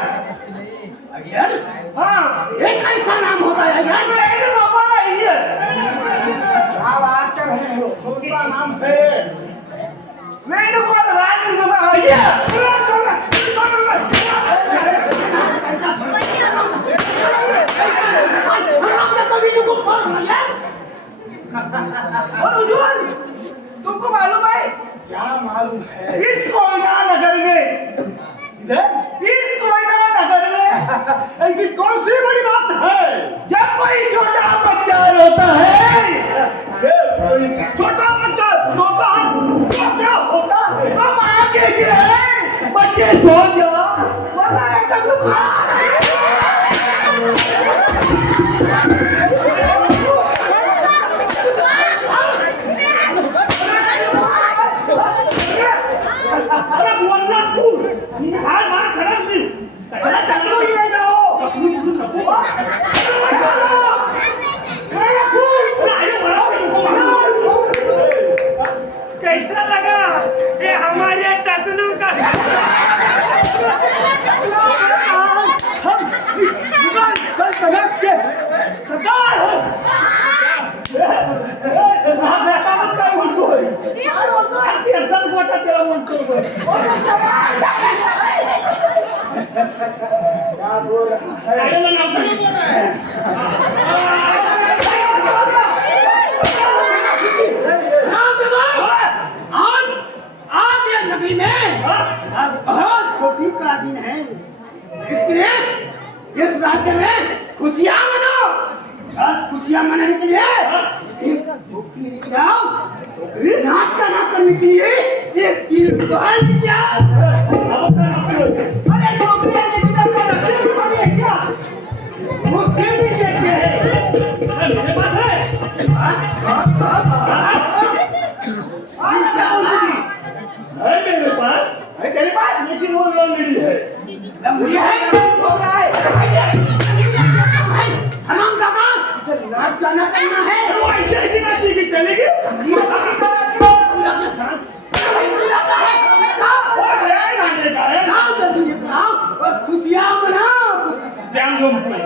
अय्यर? हाँ ये कैसा नाम होता है अय्यर? मेरे पापा का अय्यर क्या बात कर रहे हो कौन सा नाम है मेरे पास राज में अय्यर और हुजूर तुमको मालूम है क्या मालूम है इस कोयना नगर में इस कोयना नगर में ऐसी कौन सी बड़ी बात है जब कोई छोटा बच्चा रोता है जब कोई छोटा बच्चा रोता है तो क्या होता है तो माँ के गिरे बच्चे सो जाओ वरना एक टकलू खा अरे बोलना तू हाल मार खराब नहीं अरे टकलू ले जाओ कैसा लगा ये हमारे टकलू का हम इस मुगल सल्तनत के सरदार हैं आज आज ये नगरी में आज बहुत खुशी का दिन है। इसलिए इस राज्य में खुशियाँ मनाओ। आज खुशियाँ मनाने के लिए एक टोकरी लेके आओ। नाच गाना करने के लिए एक तिरपाल लेके आओ। अरे टोकरी लेके आओ, रस्ते में पड़ी है क्या? वो फिर भी देखते हैं। मेरे पास है क्या बोलती थी? है मेरे पास है तेरे पास? लेकिन वो लंगड़ी है लंगड़ी है या कोई दूसरा है? हरामजादा, इधर नाच गाना करना है। वो ऐसे ऐसे नाची की चलेगी ये बात करा क्यों? वो है नाचे का है जाओ जल्दी लेकर आओ और खुशियाँ मनाओ। जान दो मुझे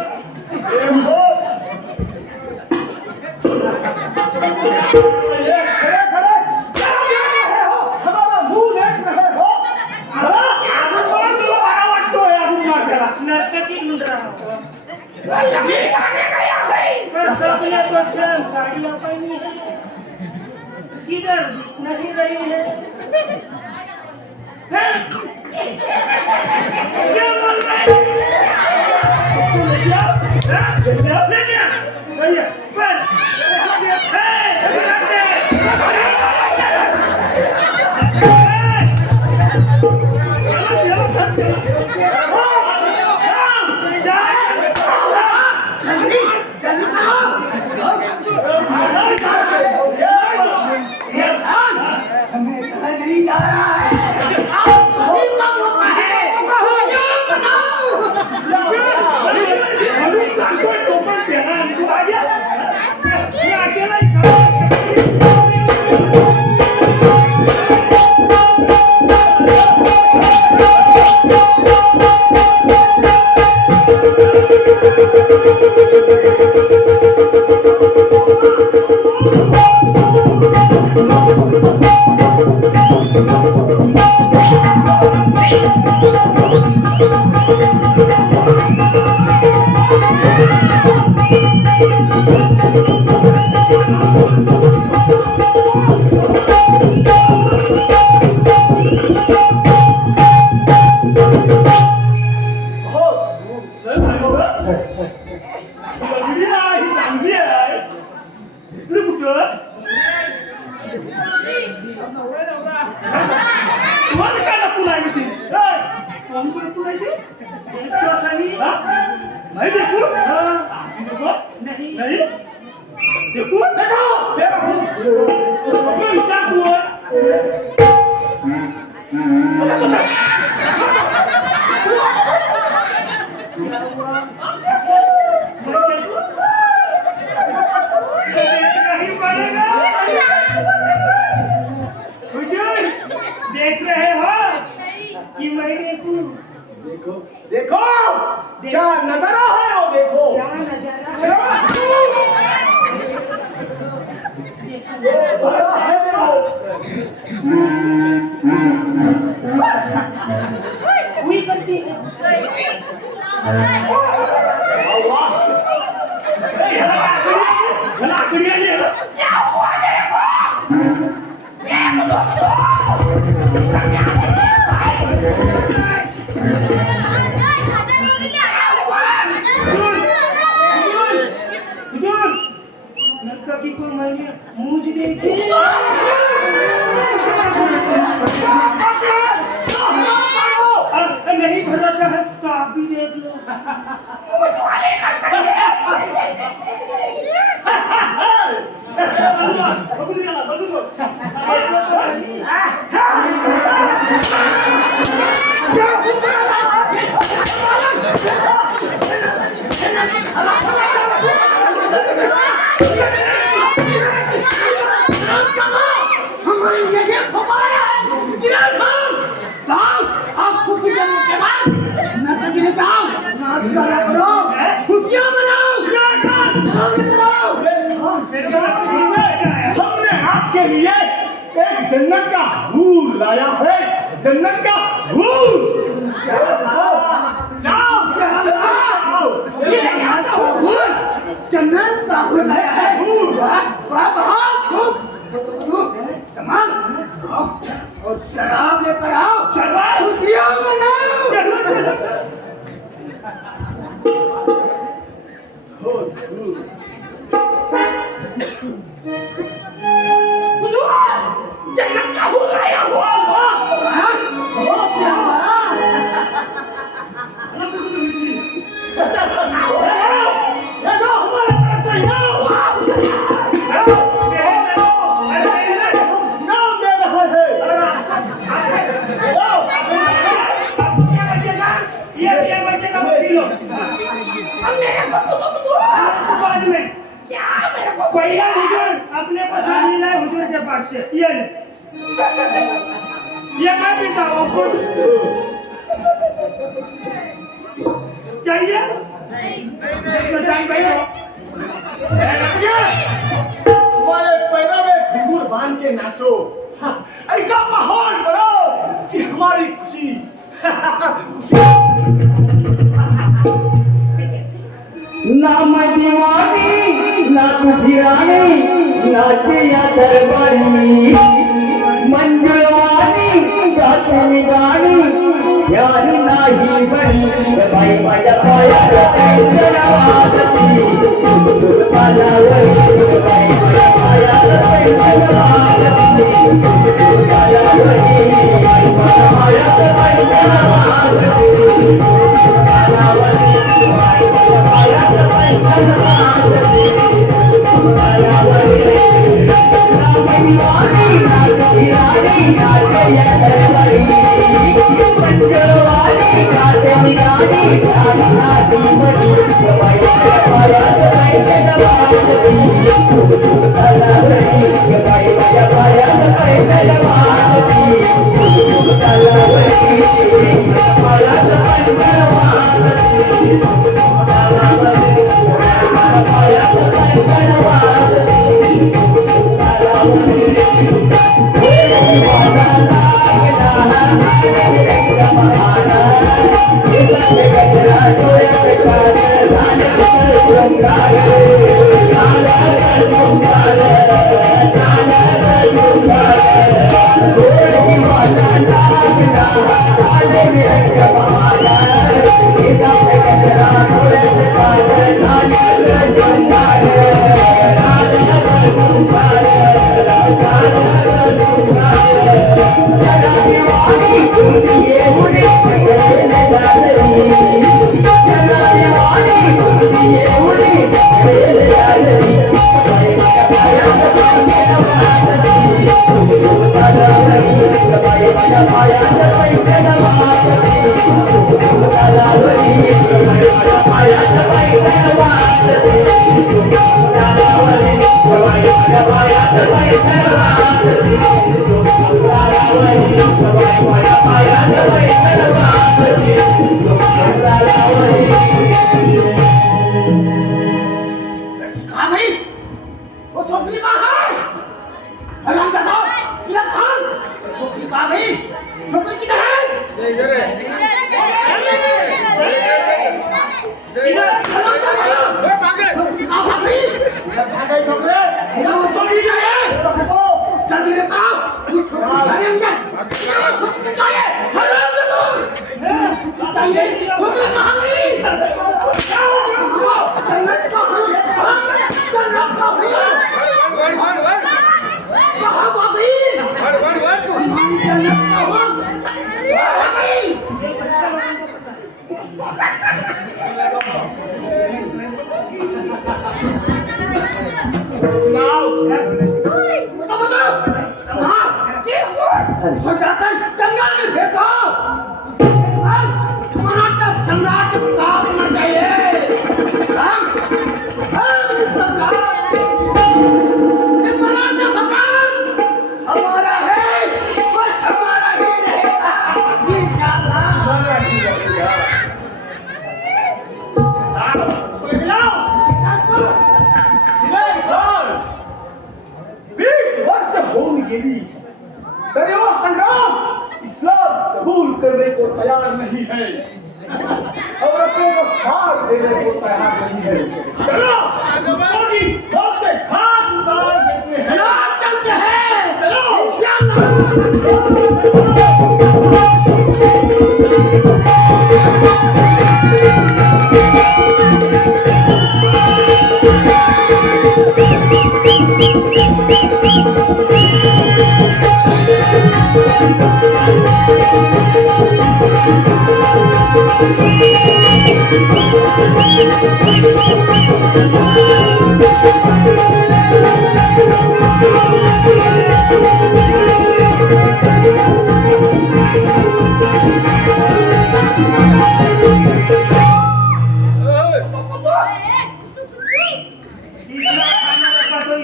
ये खड़े खड़े क्या देख रहे हो हमारा मुंह देख रहे हो आगुन मार दो बड़ा वाटतो है आगुन मार करा नर्तकी ढूंढ रहा हूँ पर सबने किधर दिख नहीं रही है हैं? क्या बोल रहे हैं? ले लिया? हाँ? ले लिया? ले लिया? भैया, बस। जल्दी जल्दी करो हमें कहा नहीं जा रहा है आप खुशी का मौका है देख रहे हो कि मैं देखूं? देखो क्या नजारा है वो देखो क्या नजारा हुई करती है नर्तकी को मैंने मुझ देखी नहीं भरोसा है तो आप भी देख लो हमारे लिए फुकारा है गिरा आप खुशी करने के बाद नर्तकी ने कहा नाच गाना करो खुशियां मनाओ हमने आपके लिए एक जन्नत का हूर लाया है जन्नत का हूर जाओ जन्नत का हूर लाया है वाह बहुत खूब कमाल और शराब लेकर आओ खुशियां मनाओ जन्नत का हूर लाया हुआ पहिला हुजूर अपने को सब मिला है हुजूर के पास से ये क्या पीता आपको चाहिए तो चाहिए भाई तुम्हारे पैरों में घुंघरू बांध के नाचो ऐसा माहौल बनाओ कि हमारी खुशी ना मैं दीवानी ना तुझी राणी नाचे या दरबारी मंजुळवाणी गाते मी गाणी ध्यानी नाही बनी बाई माझ्या पायाला पैंजण वाजती पायावरी बाई माझ्या पायाला पैंजण वाजती पायावरी बाई माझ्या पायाला पैंजण वाजती पायावरी बाई माझ्या पायाला पैंजण वाजती पायावरी राणी नाचती राणी नाचे या दरबारी मंजुळवाणी गाते मी गाणी ध्यानी नाही बनी बाई माझ्या पायाला पैंजण वाजती बाई माझ्या पायाला पैंजण वाजती पायाला पैंजण वाजती पायाला पैंजण हाँ भाई वो छोकरी कहाँ है सलाम बताओ किधर खान छोकरी कहाँ भाई छोकरी किधर है सलाम बताओ छोकरी कहाँ भाग गई छोकरे वो छोकरी कहाँ है जल्दी ले आओ वो छोकरी है अंदर छोकरी चाहिए सलाम बताओ चाहिए छोकरी कहाँ गई कहाँ भाग गई सोचाकर जंगल में भेजो मराठा साम्राज्य काब न गए हम सम्राट ये मराठा साम्राज्य हमारा है और हमारा ही रहेगा इंशाअल्लाह होऊन गेली तरी वो संग्राम इस्लाम कबूल करने को तैयार नहीं है और अपने को साथ देने को तैयार नहीं है चलो पानी होते खान उतार देते हैं चलो चलते हैं चलो इंशाअल्लाह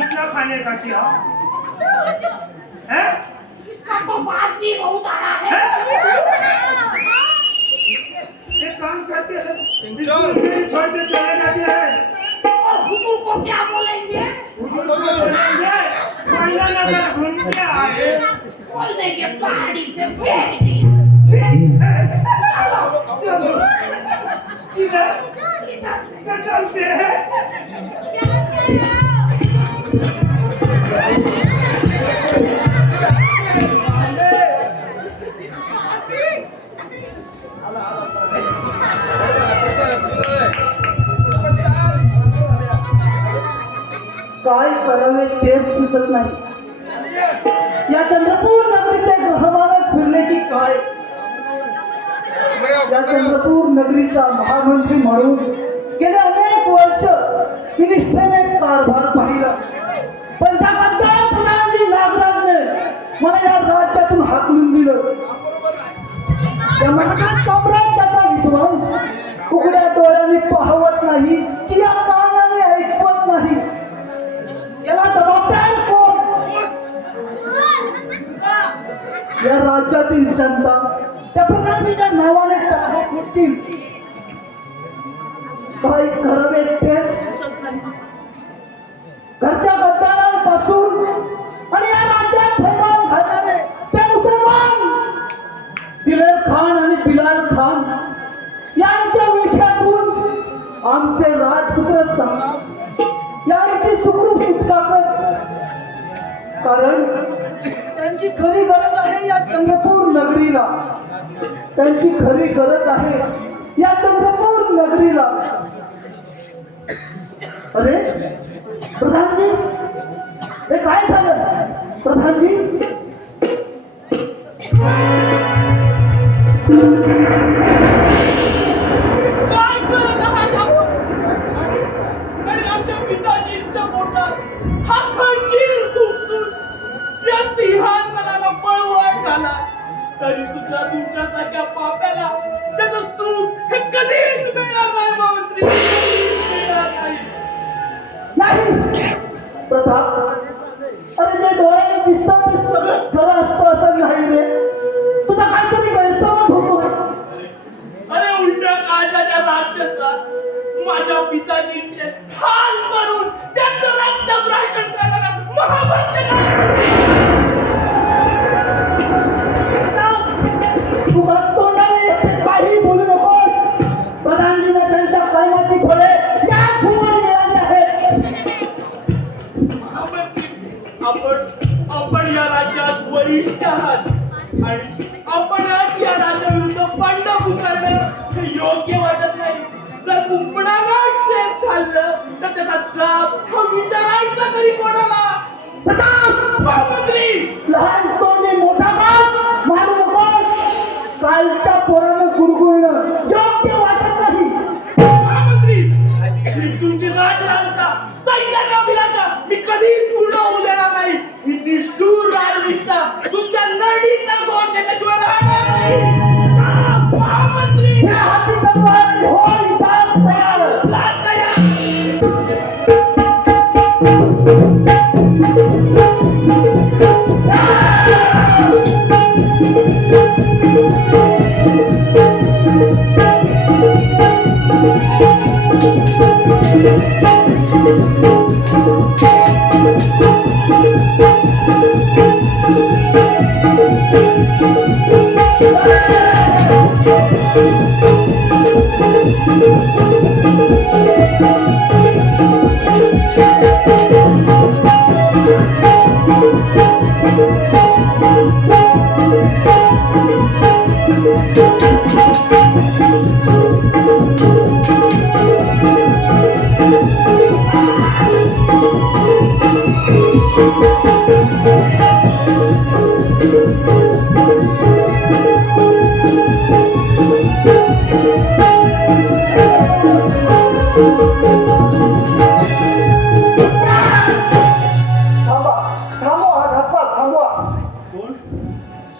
इतना खाने का क्या है इसका तो बास भी बहुत आ रहा है एक काम करते हैं छोड़ के चले जाते हैं और हुजूर को क्या बोलेंगे घूम के आए बोलने के पहाड़ी से फेंक दी चलो इधर चलते हैं करावे तेच सुचत नाही. या चंद्रपूर नगरीचे ग्रहमानच फिरले की काय. या चंद्रपूर नगरीचा महामंत्री म्हणून गेले अनेक वर्ष मी निष्ठेने कारभार पाहिला. पण त्या गद्दार पुनाजी नागराजने मला या राज्यातून हाकलून दिलं. या मराठा साम्राज्याचा विध्वंस उघड्या डोळ्यांनी पाहवत नाही की या कानाने ऐकवत नाही. याला जबाबदार कोण. या राज्यातील जनता त्या प्रधानजीच्या नावाने टाहो करतील. काही करावे तेच सुचत नाही. घरच्या गद्दारांपासून आणि या राज्यात थैमान घालणारे ते मुसलमान दिलेर खान आणि बिलाल खान यांच्या विळख्यातून आमचे राजपुत्र संग्राम यांची सुखरूप सुटका कर. कारण त्यांची खरी गरज आहे या चंद्रपूर नगरीला. त्यांची खरी गरज आहे या चंद्रपूर नगरीला. अरे प्रधानजी, हे काय झालं प्रधानजी. काय करत आहात आपण. आणि आमच्या पिताजींच्या पोटात हा खंजीर खुपसून या सिंहासनाला पळवाट घाला. तरी सुद्धा तुमच्यासारख्या पाप्याला त्याचं सुख हे कधीच मिळणार नाही महामंत्री. मिळणार नाही. नाही प्रताप, अरे जे डोळ्याने दिसतं ते सगळं खरं असतं असं नाही रे. तुझा काहीतरी गैरसमज होतोय. अरे उलट्या काळजाच्या राक्षसा माझ्या पिताजींचे हाल करून त्यांचं रक्त ग्राह्य करणारा महावंशज तू तोंडाने येते काही बोलू नकोस. प्रधानजीने त्यांच्या कर्माची फळे या भूमीवर मिळाली आहेत. आपण या राज्यात वरिष्ठ आहात आणि आपणच या राज्याविरुद्ध बंड पुकारणं हे योग्य वाटत नाही. जर कुंपणानं शेत खाल्लं तर त्याचा जाब हा विचारायचा तरी कोणाला. महामंत्री, लहान तोंडी मोठा काम मारू नकोस. कालच्या पोरानं गुरगुळणं योग्य वाटत नाही. महामंत्री, ही तुमची राजहंसा सैन्याची अभिलाषा मी कधीच पूर्ण होऊ देणार नाही. ही निष्ठुर राजनिष्ठा तुमच्या नडीचा गोड घेतल्याशिवाय राहणार नाही. महामंत्री, या हाती तलवार आणि होय दास तयार. लाज तयार.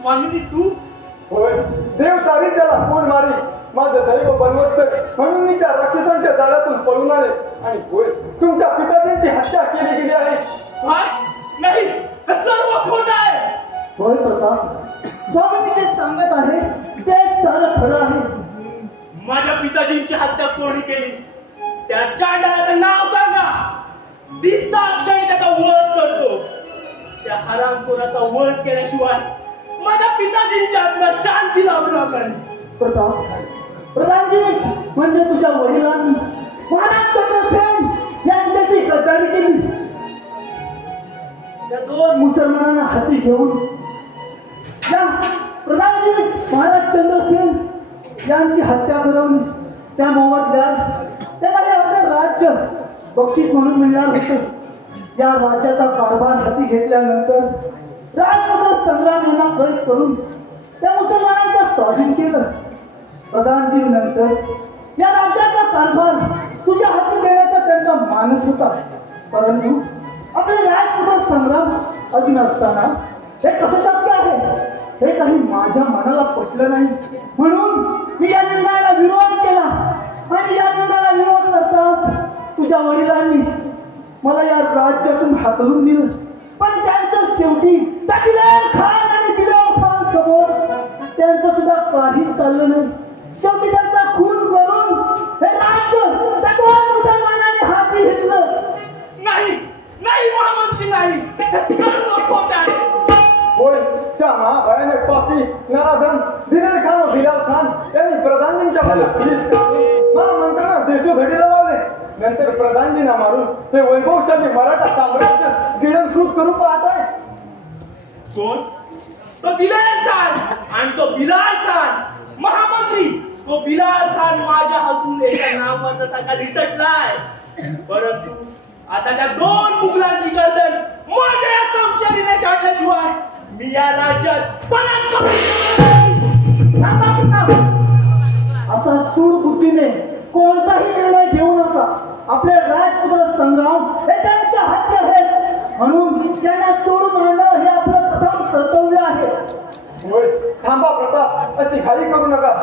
स्वामिनी तू. होय, देव सारी त्याला कोण मारी. माझं दैव बलवत्तर म्हणून मी त्या राक्षसांच्या जाळ्यातून पळून आले. आणि होय, तुमच्या पिताजींची हत्या केली गेली आहे. काय? नाही, हे सर्व खोटं आहे. होय प्रताप, स्वामींनी जे सांगत आहे ते सारं खरं आहे. माझ्या पिताजींची हत्या कोणी केली त्या चांडाळाचं नाव सांगा. दिसता क्षणी त्याचा वध करतो. त्या हरामखोराचा वध केल्याशिवाय माझ्या पिताजींच्या आत्म्यात शांती लाभणार नाही. प्रताप, प्रधानजीच म्हणजे तुझ्या वडिलांनी महाराज चंद्रसेन यांच्याशी गद्दारी केली. त्या दोन मुसलमानांना हाती घेऊन या प्रधानजीच महाराज चंद्रसेन यांची हत्या करवली. त्या मोबदल्यात त्यांना हे अर्धे राज्य बक्षीस म्हणून मिळणार होतं. या राज्याचा कारभार हाती घेतल्यानंतर राजपुत्र संग्राम यांना कैद करून त्या मुसलमानांचा स्वाधीन केलं. प्रधानजींनंतर या राज्याचा कारभार तुझ्या हाती देण्याचा त्यांचा मानस होता. परंतु आपले राजपुत्र संग्राम अजून असताना हे कसं शक्य आहे हे काही माझ्या मनाला पटलं नाही. म्हणून मी या निर्णयाला विरोध केला आणि या निर्णयाला विरोध करताच तुझ्या वडिलांनी मला या राज्यातून हाकलून दिलं. पण त्यांचं शेवटी त्या दिलेर खान आणि दिलेर खान समोर त्यांचं सुद्धा काही चाललं नाही. शेवटी त्यांचा खून करून हे राज्य त्या दोन मुसलमानांनी हाती घेतलं. नाही नाही महामंत्री नाही, हे सर्व खोटे आहे. होय, त्या महाभयानक पापी नराधम दिलेर खान व बिलाल खान यांनी प्रधानजींच्या महामंत्र्यांना देशोधडीला लावले. नंतर प्रधानजींना मारून ते वैभवशाली मराठा साम्राज्य गिळंकृत करू पाहत आहे. कोण? तो दिलेर खान आणि तो बिलाल खान. महामंत्री, तो बिलाल खान माझ्या हातून एका नामवंतासारखा निसटलाय. परंतु आता त्या दोन मुघलांची गर्दन माझ्या या समशेरीने काढल्याशिवाय मी या राज्यात पलट असा सूडबुद्धीने कोणताही निर्णय घेऊ नका. आपले राजपुत्र संग्राम हे त्यांच्या हाती आहेत, म्हणून त्यांना सोडून आणणं हे आपलं प्रथम कर्तव्य आहे. होय, थांबा प्रताप, अशी घाई करू नका.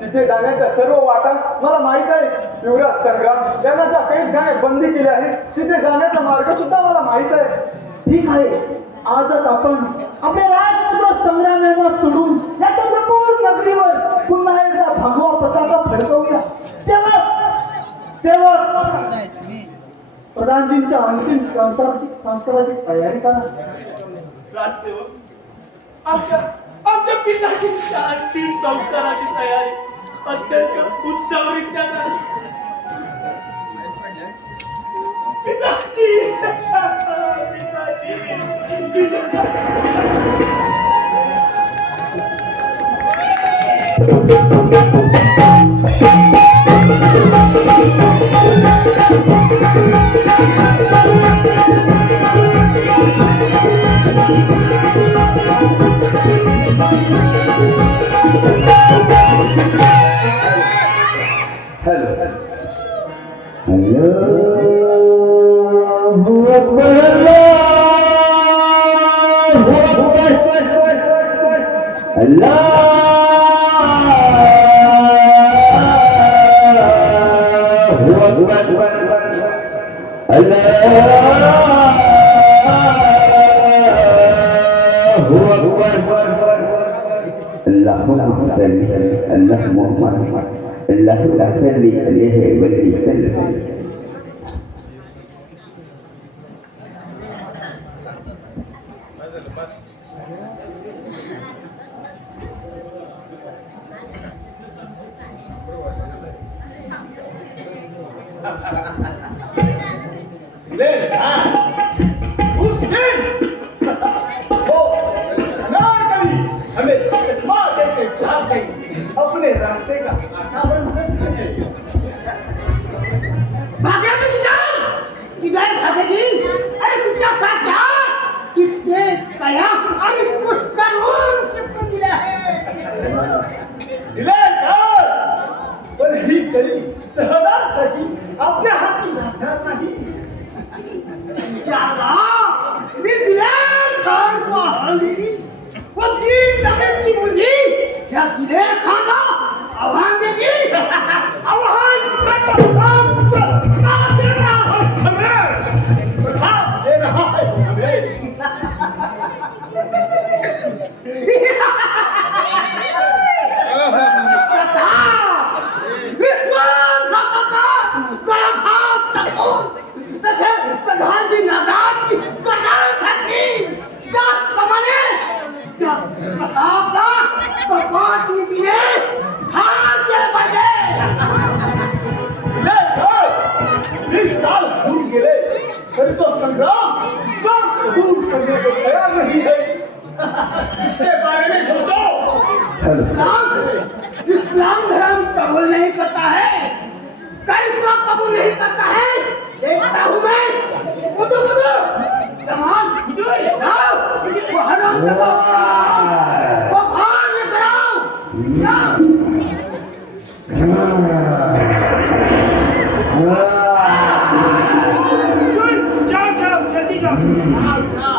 तिथे जाण्याच्या सर्व वाटा मला माहित आहे. युवराज संग्राम यांना ज्या कैदखान्यात बंदी केली आहे तिथे जाण्याचा मार्ग सुद्धा मला माहित आहे. ठीक आहे, आजच आपण आपले राजपुत्र संग्राम यांना सोडून या चंद्रपूर नगरीवर पुन्हा एकदा भगवा पताका फडकवूया. सेवक प्रधानजींच्या अंतिम संस्काराची तयारी करा. राजसेवक, आमच्या पिताजींच्या अंतिम संस्काराची तयारी अत्यंत उत्तमरित्या झाली. पिताजी, अपने रास्ते का भागेगी किधर भागेगी? अरे तुझ्या साध्या किती कळ्या आणि पुष्करून फेकून दिल्या पण ही कळी सहजासहजी आपल्या हाती लागणार नाही. त्याला मी दिलेर खान को हल्ली व 3 डब्याची मुलगी या दिलेर खानला आव्हान देगी. आव्हान दे रहा है. तसे प्रधानजी नगराची गर्दन छाटली त्याचप्रमाणे त्या प्रतापला कपाट नीतीने ठार केलं पाहिजे. 20 साल होऊन गेले तरी तो संग्राम इस्लाम कबूल करने को तैयार नहीं है. इसके बारे में सोचो. इस्लाम धर्म कबूल नहीं करता है. कैसा कबूल नहीं करता है देखता हूं मैं. बुद्धू सामान जाओ वो हराम का वो बाहर लेकर आओ जाओ जाओ जाओ जल्दी जाओ हराम का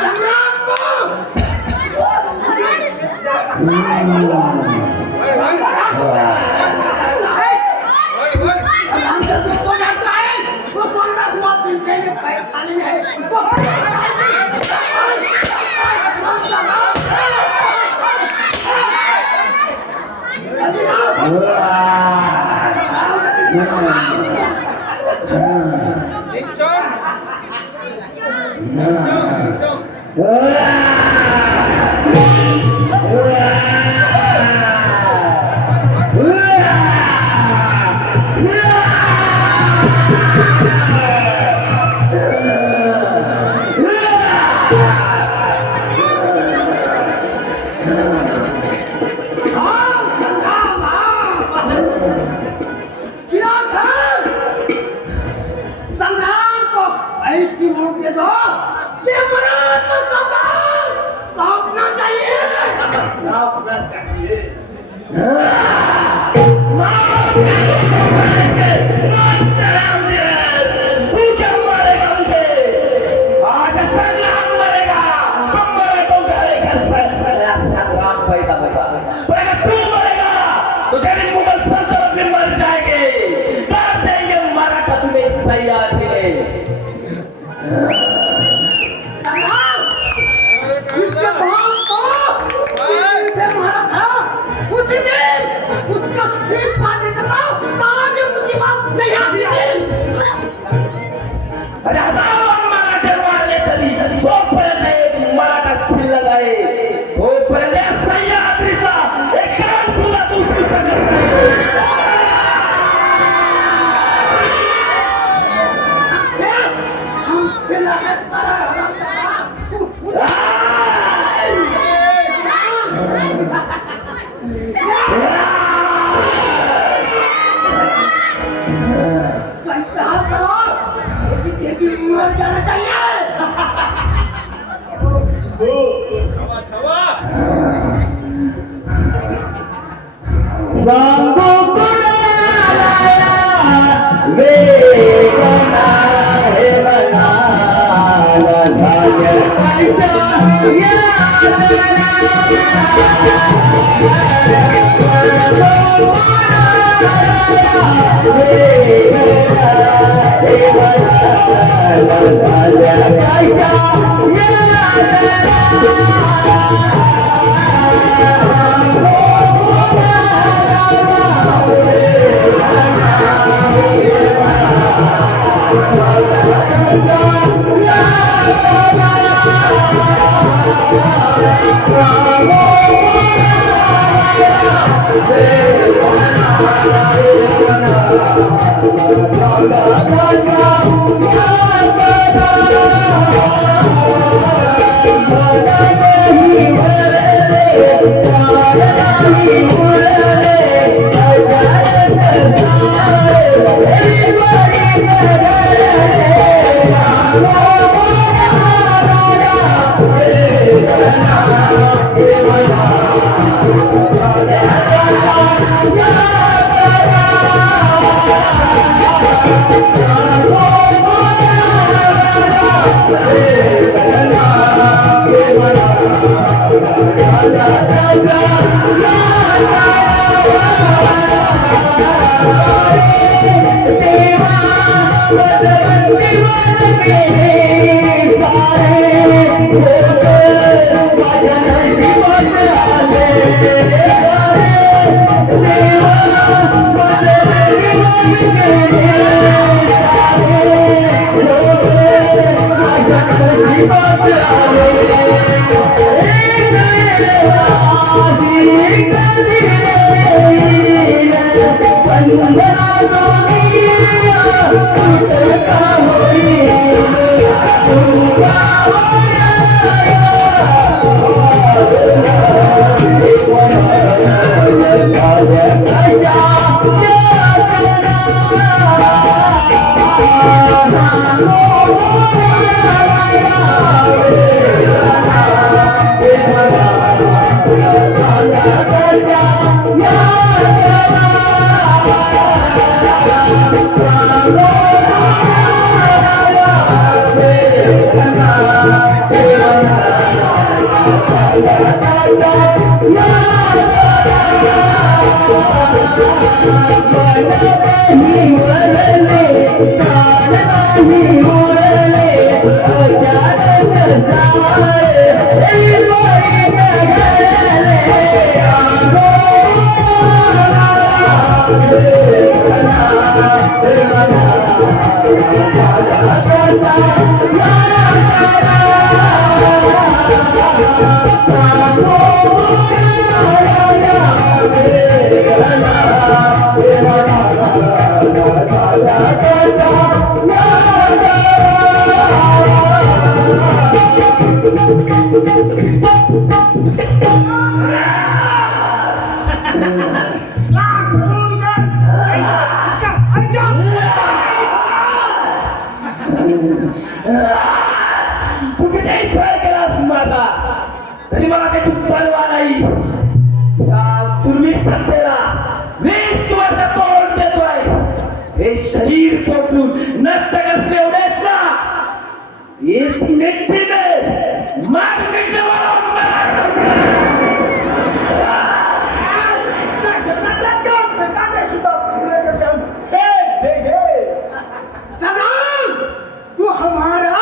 संग्राम को जाता है वो बोलता हुआ पिंजरे में पैर खाने में है उसको संग्राम को ऐसी मौत दे दो कि मरण तो सम्राट कांपना चाहिए कांपना चाहिए तू क्या मारेगा मुझे आज संग्राम मरेगा तुम मरे तो मेरे घर पर संग्राम पैदा होगा पहले तू मरेगा तो तेरी मुगल सल्तनत भी मर जाएगी कर देंगे मराठा तुम्हें सयाजी में संग्राम इसके बाप को से मारा था उसी दिन उसका सिर फाड़ने का था ताज मुसीबत नहीं आती थी अरे हजारों मराठे मार ले चली तो पहले एक मराठा सिर लगाए तो पहले सयाजी का एक कान खुला दूसरी सजा हमसे लड़त करा इसका इत्तेहाद करो मुझे तेजी मर जाना चाहिए इस्लाम कबूल कर इसका अंजाम तू किती छळ केलास माझा तरी मला त्याची परवा नाही त्या सुरवी सत्तेला 20 वर्ष तोड देतोय हे शरीर पोटून नष्ट कसले एवढेच ना इस मिट्टी में मार मिटने वाला तू हमारा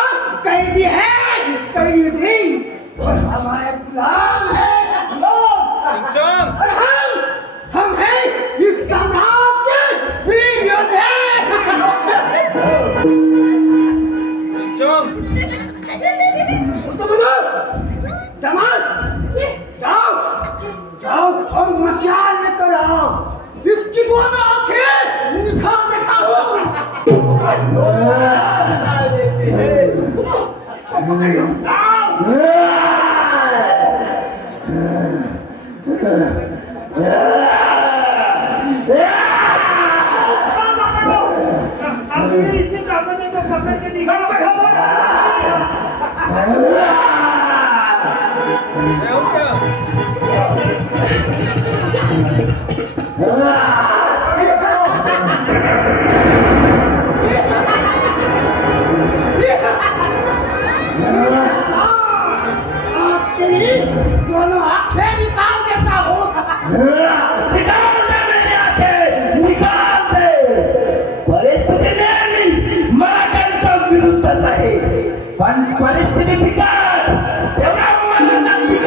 कैदी है कैदी और हमारे गुलाम है और हम हैं इस सम्राट के वीर योद्धे जमाल जाओ जाओ और मशाल लेकर आओ इसकी दोनों आंखें निकाल देता तेरी दोनों आंखें निकाल देता हूँ निकाल दे मेरी आंखें निकाल दे परिस्थिती नेहमी मराठ्यांच्या विरुद्धच आहे पण परिस्थिती फिकट तेवढा मला नक्की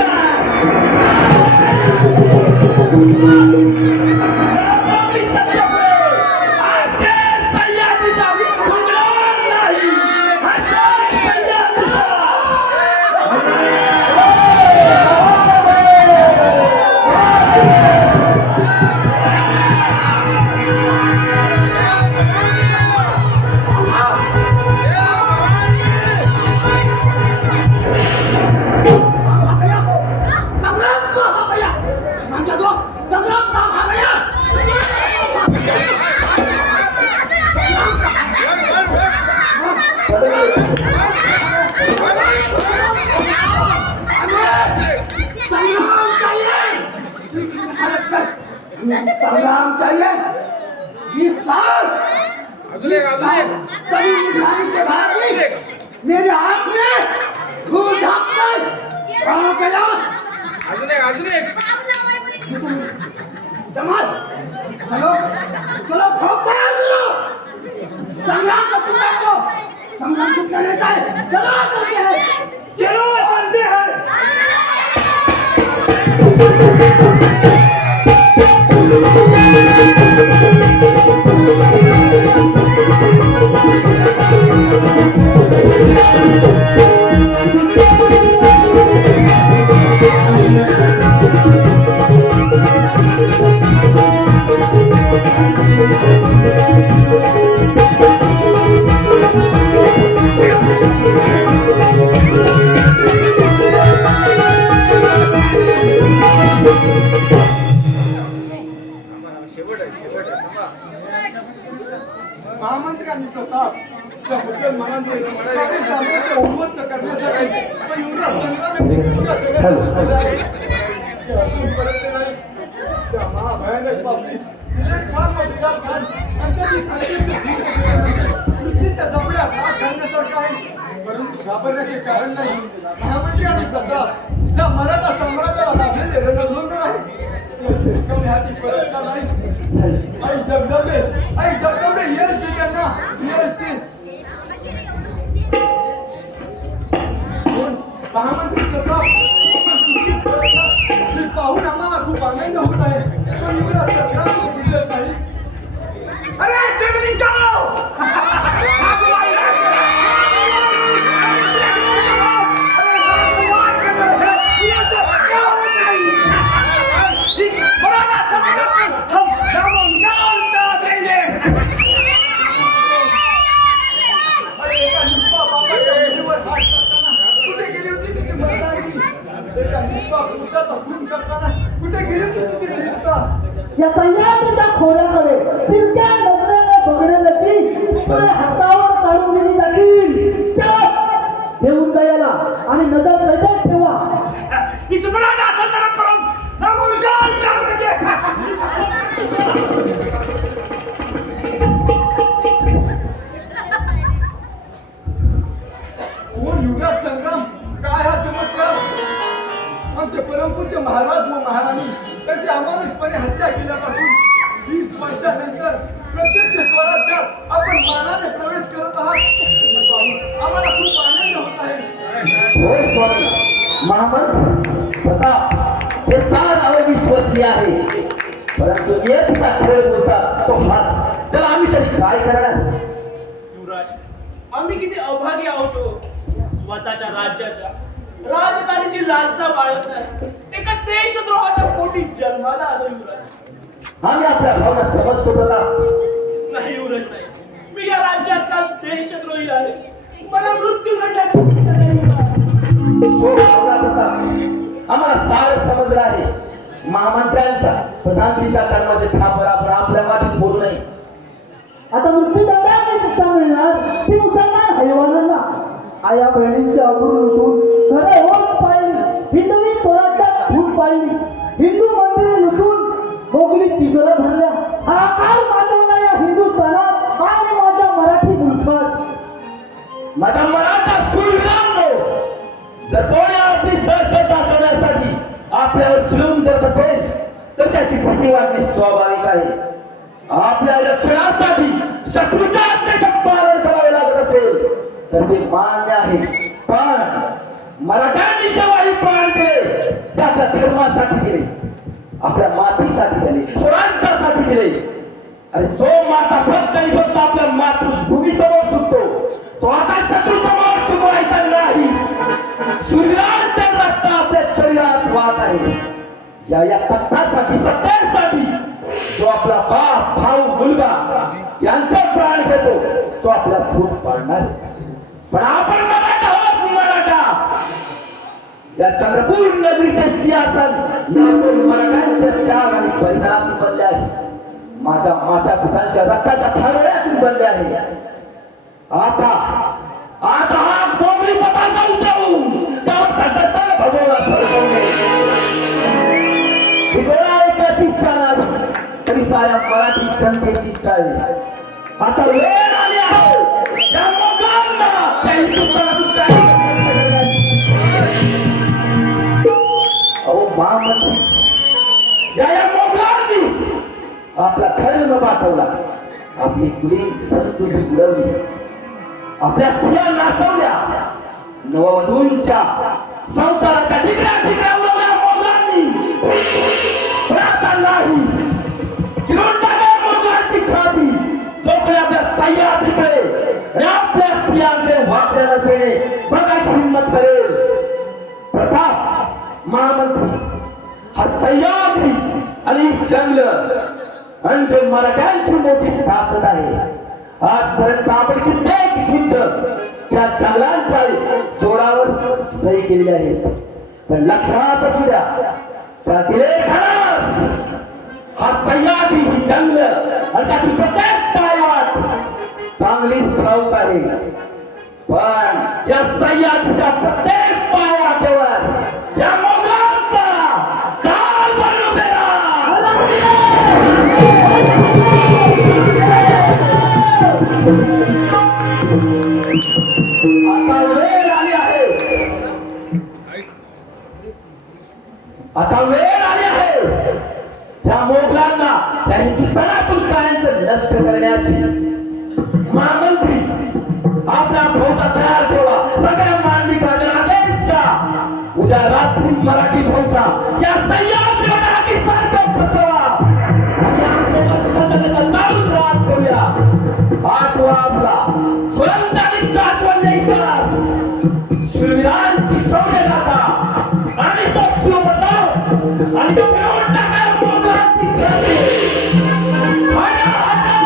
संग्राम चाहिए इस साल कभी निगरानी के बाद भी मेरे हाथ में धूल झाँककर कहाँ गया जमाल चलो चलो भोगते हैं चलो संग्राम का पिता को संग्राम को कहने चाहिए चलो चलते हैं चलो चलते हैं महामंत्र्यांनी स्वतः त्या मुसलमानांचे काही साम्राज्य उद्ध्वस्त करण्यासाठी एवढा संग्राम त्या महाभयानक बाबतीत विलास खान यांच्याशी मृत्यूच्या जबड्यात हात घालण्यासारखं आहे परंतु घाबरण्याचे कारण नाही. महामंत्री आणि प्रताप त्या मराठा साम्राज्याला लाभलेले रणधुंड आहे. कमी हाती परत का नाही. आई जगदंबे यश दे त्यांना, यश दे. महामंत्री प्रताप हे पाहून आम्हाला खूप आनंद होत आहे. पण युवराज संग्राम दिसत नाही. अरे शिवलिंगाओ! भगवान अरे भगवान के लिए ये तो क्यों नहीं? इस मराठा संकट को हम नामोनिशान देंगे. अरे एका निष्पा बापाच्या मुलीवर हात टाकताना कुठे गेली होती तिची मर्दानी? एका निष्पा पुत्राचा खून करताना कुठे गेली होती तिची निष्पा? या सह्याद्रीच्या खोऱ्याकडे तिरक्या नजरेने बघण्याची फळे हातावर काढून दिली जातील. ठेवून जायला आणि नजर नजर ठेवा. इस मराठा सल्तनत पर हम नामोनिशान देंगे. ओ युवराज संग्राम, काय हा चमत्कार! आमचे परमपूज्य महाराज व महाराणी त्यांची अमानुषपणे हत्या केल्यापासून 20 वर्षानंतर प्रत्यक्ष स्वराज्यात आपण मानाने प्रवेश करत आहात. आम्हाला खूप आनंद होत आहे. होय स्वामी. महामंत्री प्रताप हे सार अविश्वसनीय आहे. परंतु नियतीचा खेळ होता तो हाच. त्याला आम्ही तरी काय करणार? युवराज, आम्ही किती अभागी आहोत हो. स्वतःच्या राज्याच्या राजधानीची लालसा बाळगत नाही. एका देशद्रोहाच्या पोटी जन्माला आलो युवराज. आम्ही आपल्या भावना समजतो तसा. नाही युवराज नाही. मी या राज्याचा देशद्रोही आहे. मला मृत्यू घडण्याची इच्छा नाही युवराज. शोक होता तसा. आम्हाला सार समजलं आहे. महामंत्र्यांचा प्रधानजीचा कर्माचे थांबर आपण आपल्या मातीत बोलू नये. आता मृत्यूदंडाची शिक्षा मिळणार ती मुसलमान हैवानांना. आया बहिणींची अब्रू लुटून घरे होत पाळली. हिंदवी स्वराज्यात धूम पाळली. हिंदू मंदिरे लुटून मोगली तिजोऱ्या भरल्या. हाहाकार माजवला या हिंदुस्थानात आणि माझ्या मराठी मुलखात. माझ्या मराठा शूरवीरांनो, जर कोणी आपली दहशत दाखवण्यासाठी आपल्यावर जुलूम करत असेल तर त्याची भीती वाटणे स्वाभाविक आहे. आपल्या रक्षणासाठी शत्रूच्या हत्येचे पालन करावे लागत असेल तर ते मान्य आहे. पण मराठ्यांनी जेव्हाही प्राण दिले ते आपल्या धर्मासाठी दिले, आपल्या मातीसाठी दिले, स्वराज्यासाठी दिले. आणि जो माता फक्त आणि फक्त आपल्या मातृभूमीसमोर झुकतो तो आता शत्रू समोर झुकवायचा नाही. सूर्याचे रक्त आपल्या शरीरात वाहत आहे. या तत्वासाठी सत्तेसाठी जो आपला बाप भाऊ मुलगा यांचा प्राण घेतो तो आपला फूट पाडणार. पण आपण मराठा आहोत. मराठा या चंद्रपूर नगरीचे सिंहासन मराठ्यांच्या त्याग आणि बलिदानातून बनले आहे. माझ्या माता पितांच्या रक्ताच्या छावण्यातून बनले आहे. आता हा कोंबडी पताका उतरवून त्यावर धगधगताना भगवला फडकवणे ही डोळा ऐकायची इच्छा नाही तरी साऱ्या मराठी जनतेची इच्छा आहे. आता वेळ आली आहे त्या मोगलांना त्या हिंदुस्थानातून काही अहो महामंत्री या मोगलांनी आपला धर्म वाचवला, आपली कुणी संस्कृती बुडवली, आपल्या स्त्रिया नाचवल्या, नववधूंच्या संसाराच्या ठिकऱ्या ठिकऱ्या उडवल्या मोगलांनी. पण आता नाही. चिरून टाकल्या मोगलांची छाती. जोपर्यंत आपल्या सह्याद्रीकडे आणि आपल्या स्त्रियांकडे वापरल्या नसणे बघायची हिंमत करेल. प्रताप महामंत्री हा सह्याद्री आणि जंगल म्हणजे मराठ्यांची मोठी ताकद आहे. आजपर्यंत आपण कित्येक युद्ध त्या जंगलांच्या जोरावर जय केलेली आहे. पण लक्षात असू द्या त्या दिलेखानास हा सह्याद्री ही जंगल आणि त्याची प्रत्येक काळवाट चांगलीच ठाऊक आहे. पण या सह्याद्रीच्या प्रत्येक पायवाटेवर या मोगलांचा काल बनून उभे आता वेळ आता वेळ आली आहे त्या मोगलांना त्यांची सनातन कायांचं नष्ट करण्याची. महामंत्री आपला फौजा तयार ठेवा. सगळ्या मानविका आदेश द्या. उद्या रात्री मराठी फौजा या संयम निवडणुकी सारखं बसवा आणि या मोगल सैन्याला चालून रात करूया. आठवा आपला स्वयं आणि शाश्वत इतिहास शूरवीरांची शौर्य गाथा आणि तो शिवबचाव आणि शेवटच्या काय मोगलांची छाती. हटा, हटा.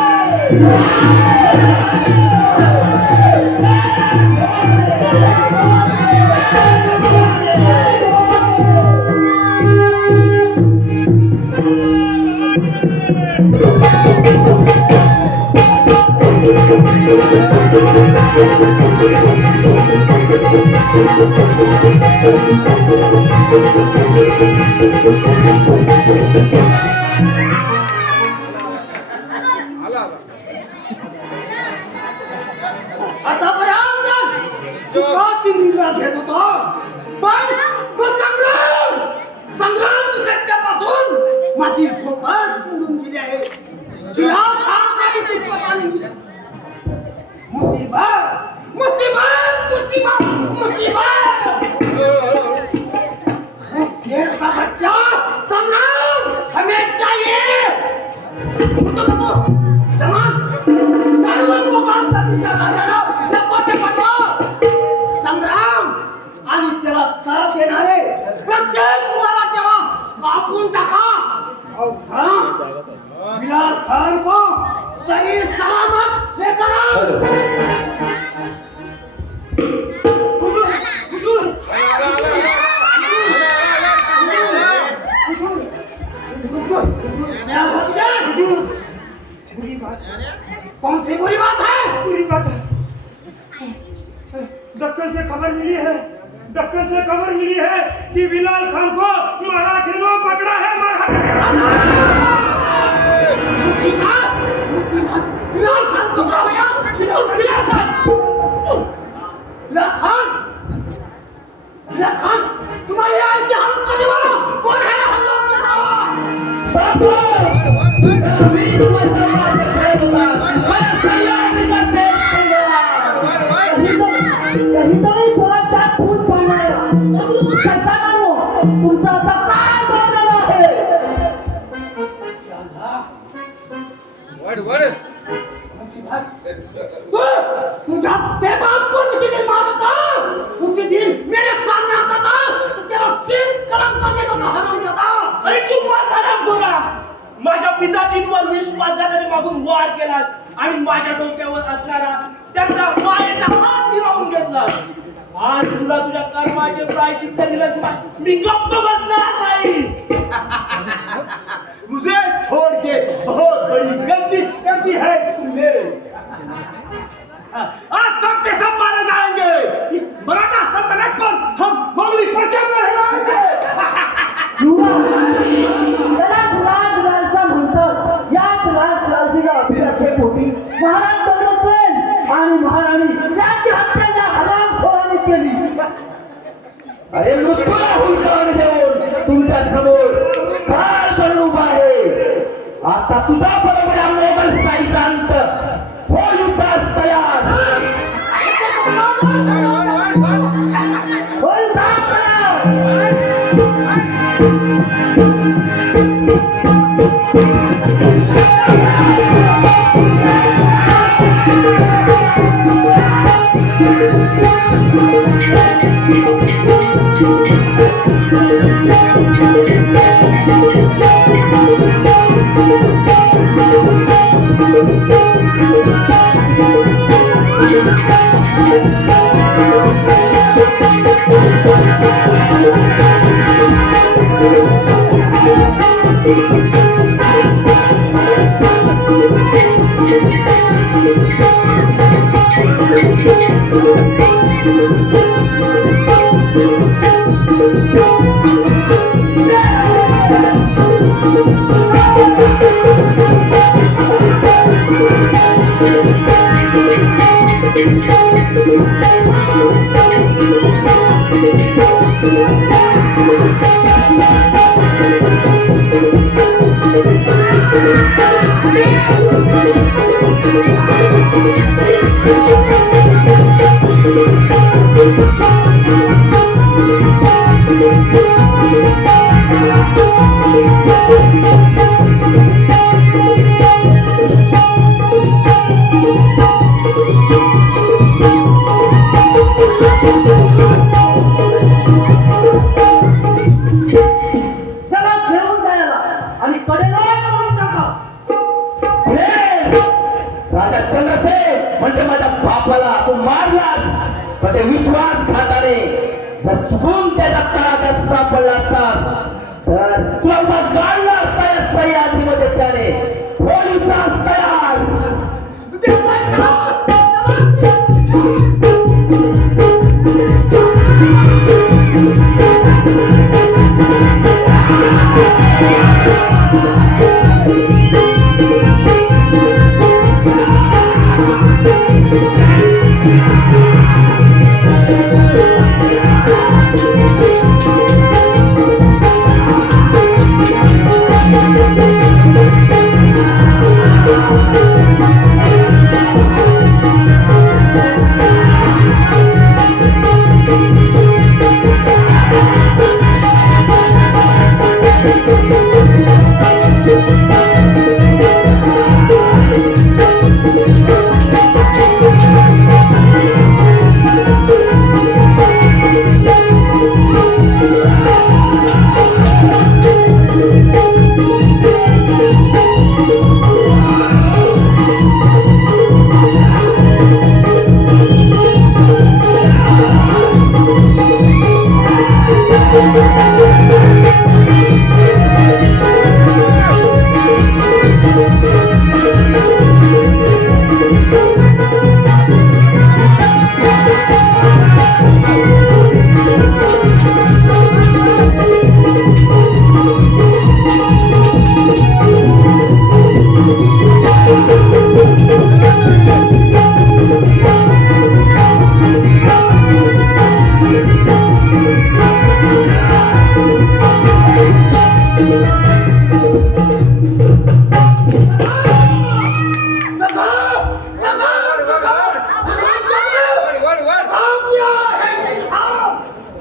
आतापर्यंत सुखाची निद्रा घेत होतो, पण तो संग्राम सत्यापासून माझी स्वतः सोडून गेली आहे. जिहाद हा काही तितपत आली. मुसीबत मुसीबत मुसीबत मुसीबत. शेर का बच्चा संग्राम हमें चाहिए. जवान सर्व मोगल जातीच्या राजाला लकोटे पाठवा. संग्राम आणि त्याला साथ देणारे प्रत्येक मराठ्याला कापून टाका. बिलाल खान को सही सलामत लेकर आओ. कौन सी बुरी बात है? पूरी बात है। दक्कन से खबर मिली है, दक्कन से खबर मिली है कि बिलाल खान को मराठी ने पकड़ा है. मुसीबत मुसीबत. बिलाल खान को पकड़ा गया. बिलाल खान बिलाल खान तुम्हारी ऐसी हालत करने वाला कौन है? हिंदवी स्वराज्यात फूट पाडणारा तुमचा आता काय बनलेला आहे? तुझा तेरे बाप को किसी दिन मारा था, उसी दिन मेरे सामने आता था तो तेरा सिर कलम करने को कहा नहीं था. अरे चुप बस हरामखोरा. माझ्या पिताजींवर विश्वासाने मागून वार केलास आणि माझ्या डोक्यावर असणारा त्यांचा मायेचा हात हिरावून घेतला. आज तुला तुझ्या कर्माचे प्रायश्चित्त दिल्याशिवाय मी गप्प बसणार नाही. मुझे छोड़ के बहुत बड़ी गलती कर दी है तुमने. आज सब के सब मारे जाएंगे. इस मराठा सल्तनत पर हम मोगली परचम लहराएंगे. त्याला राजराजा म्हणतात. याच राजराजाच्या अभिलाषेपोटी महाराज भगतसिंग आणि महाराणी याची हत्या हरामखोराने केली. अरे मृत्यूला हुशार देऊन तुमच्या समोर काळ बनून उभा आहे. आता तुझा बरोबर या मोगल शाहीचा अंत हो. युद्धास तयार होय Thank you. जर चुकून त्याच्या काळात सापडला असतास तर तुला गाडला असता या सह्याद्रीमध्ये त्याने होळी तास तयार.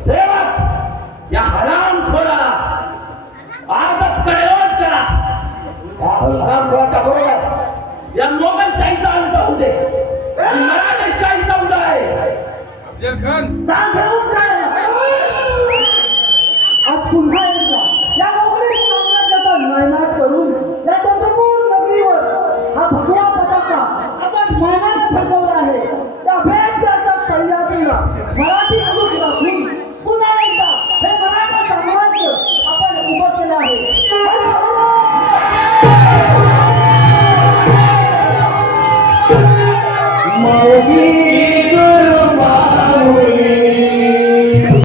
सेवक या हराम खोराला आजच कडेलोट करा. या हराम खोराच्या बरोबर या मोगलशाहीचा अंत होऊ दे. मराठेशाहीचा उदय. जलखन सांग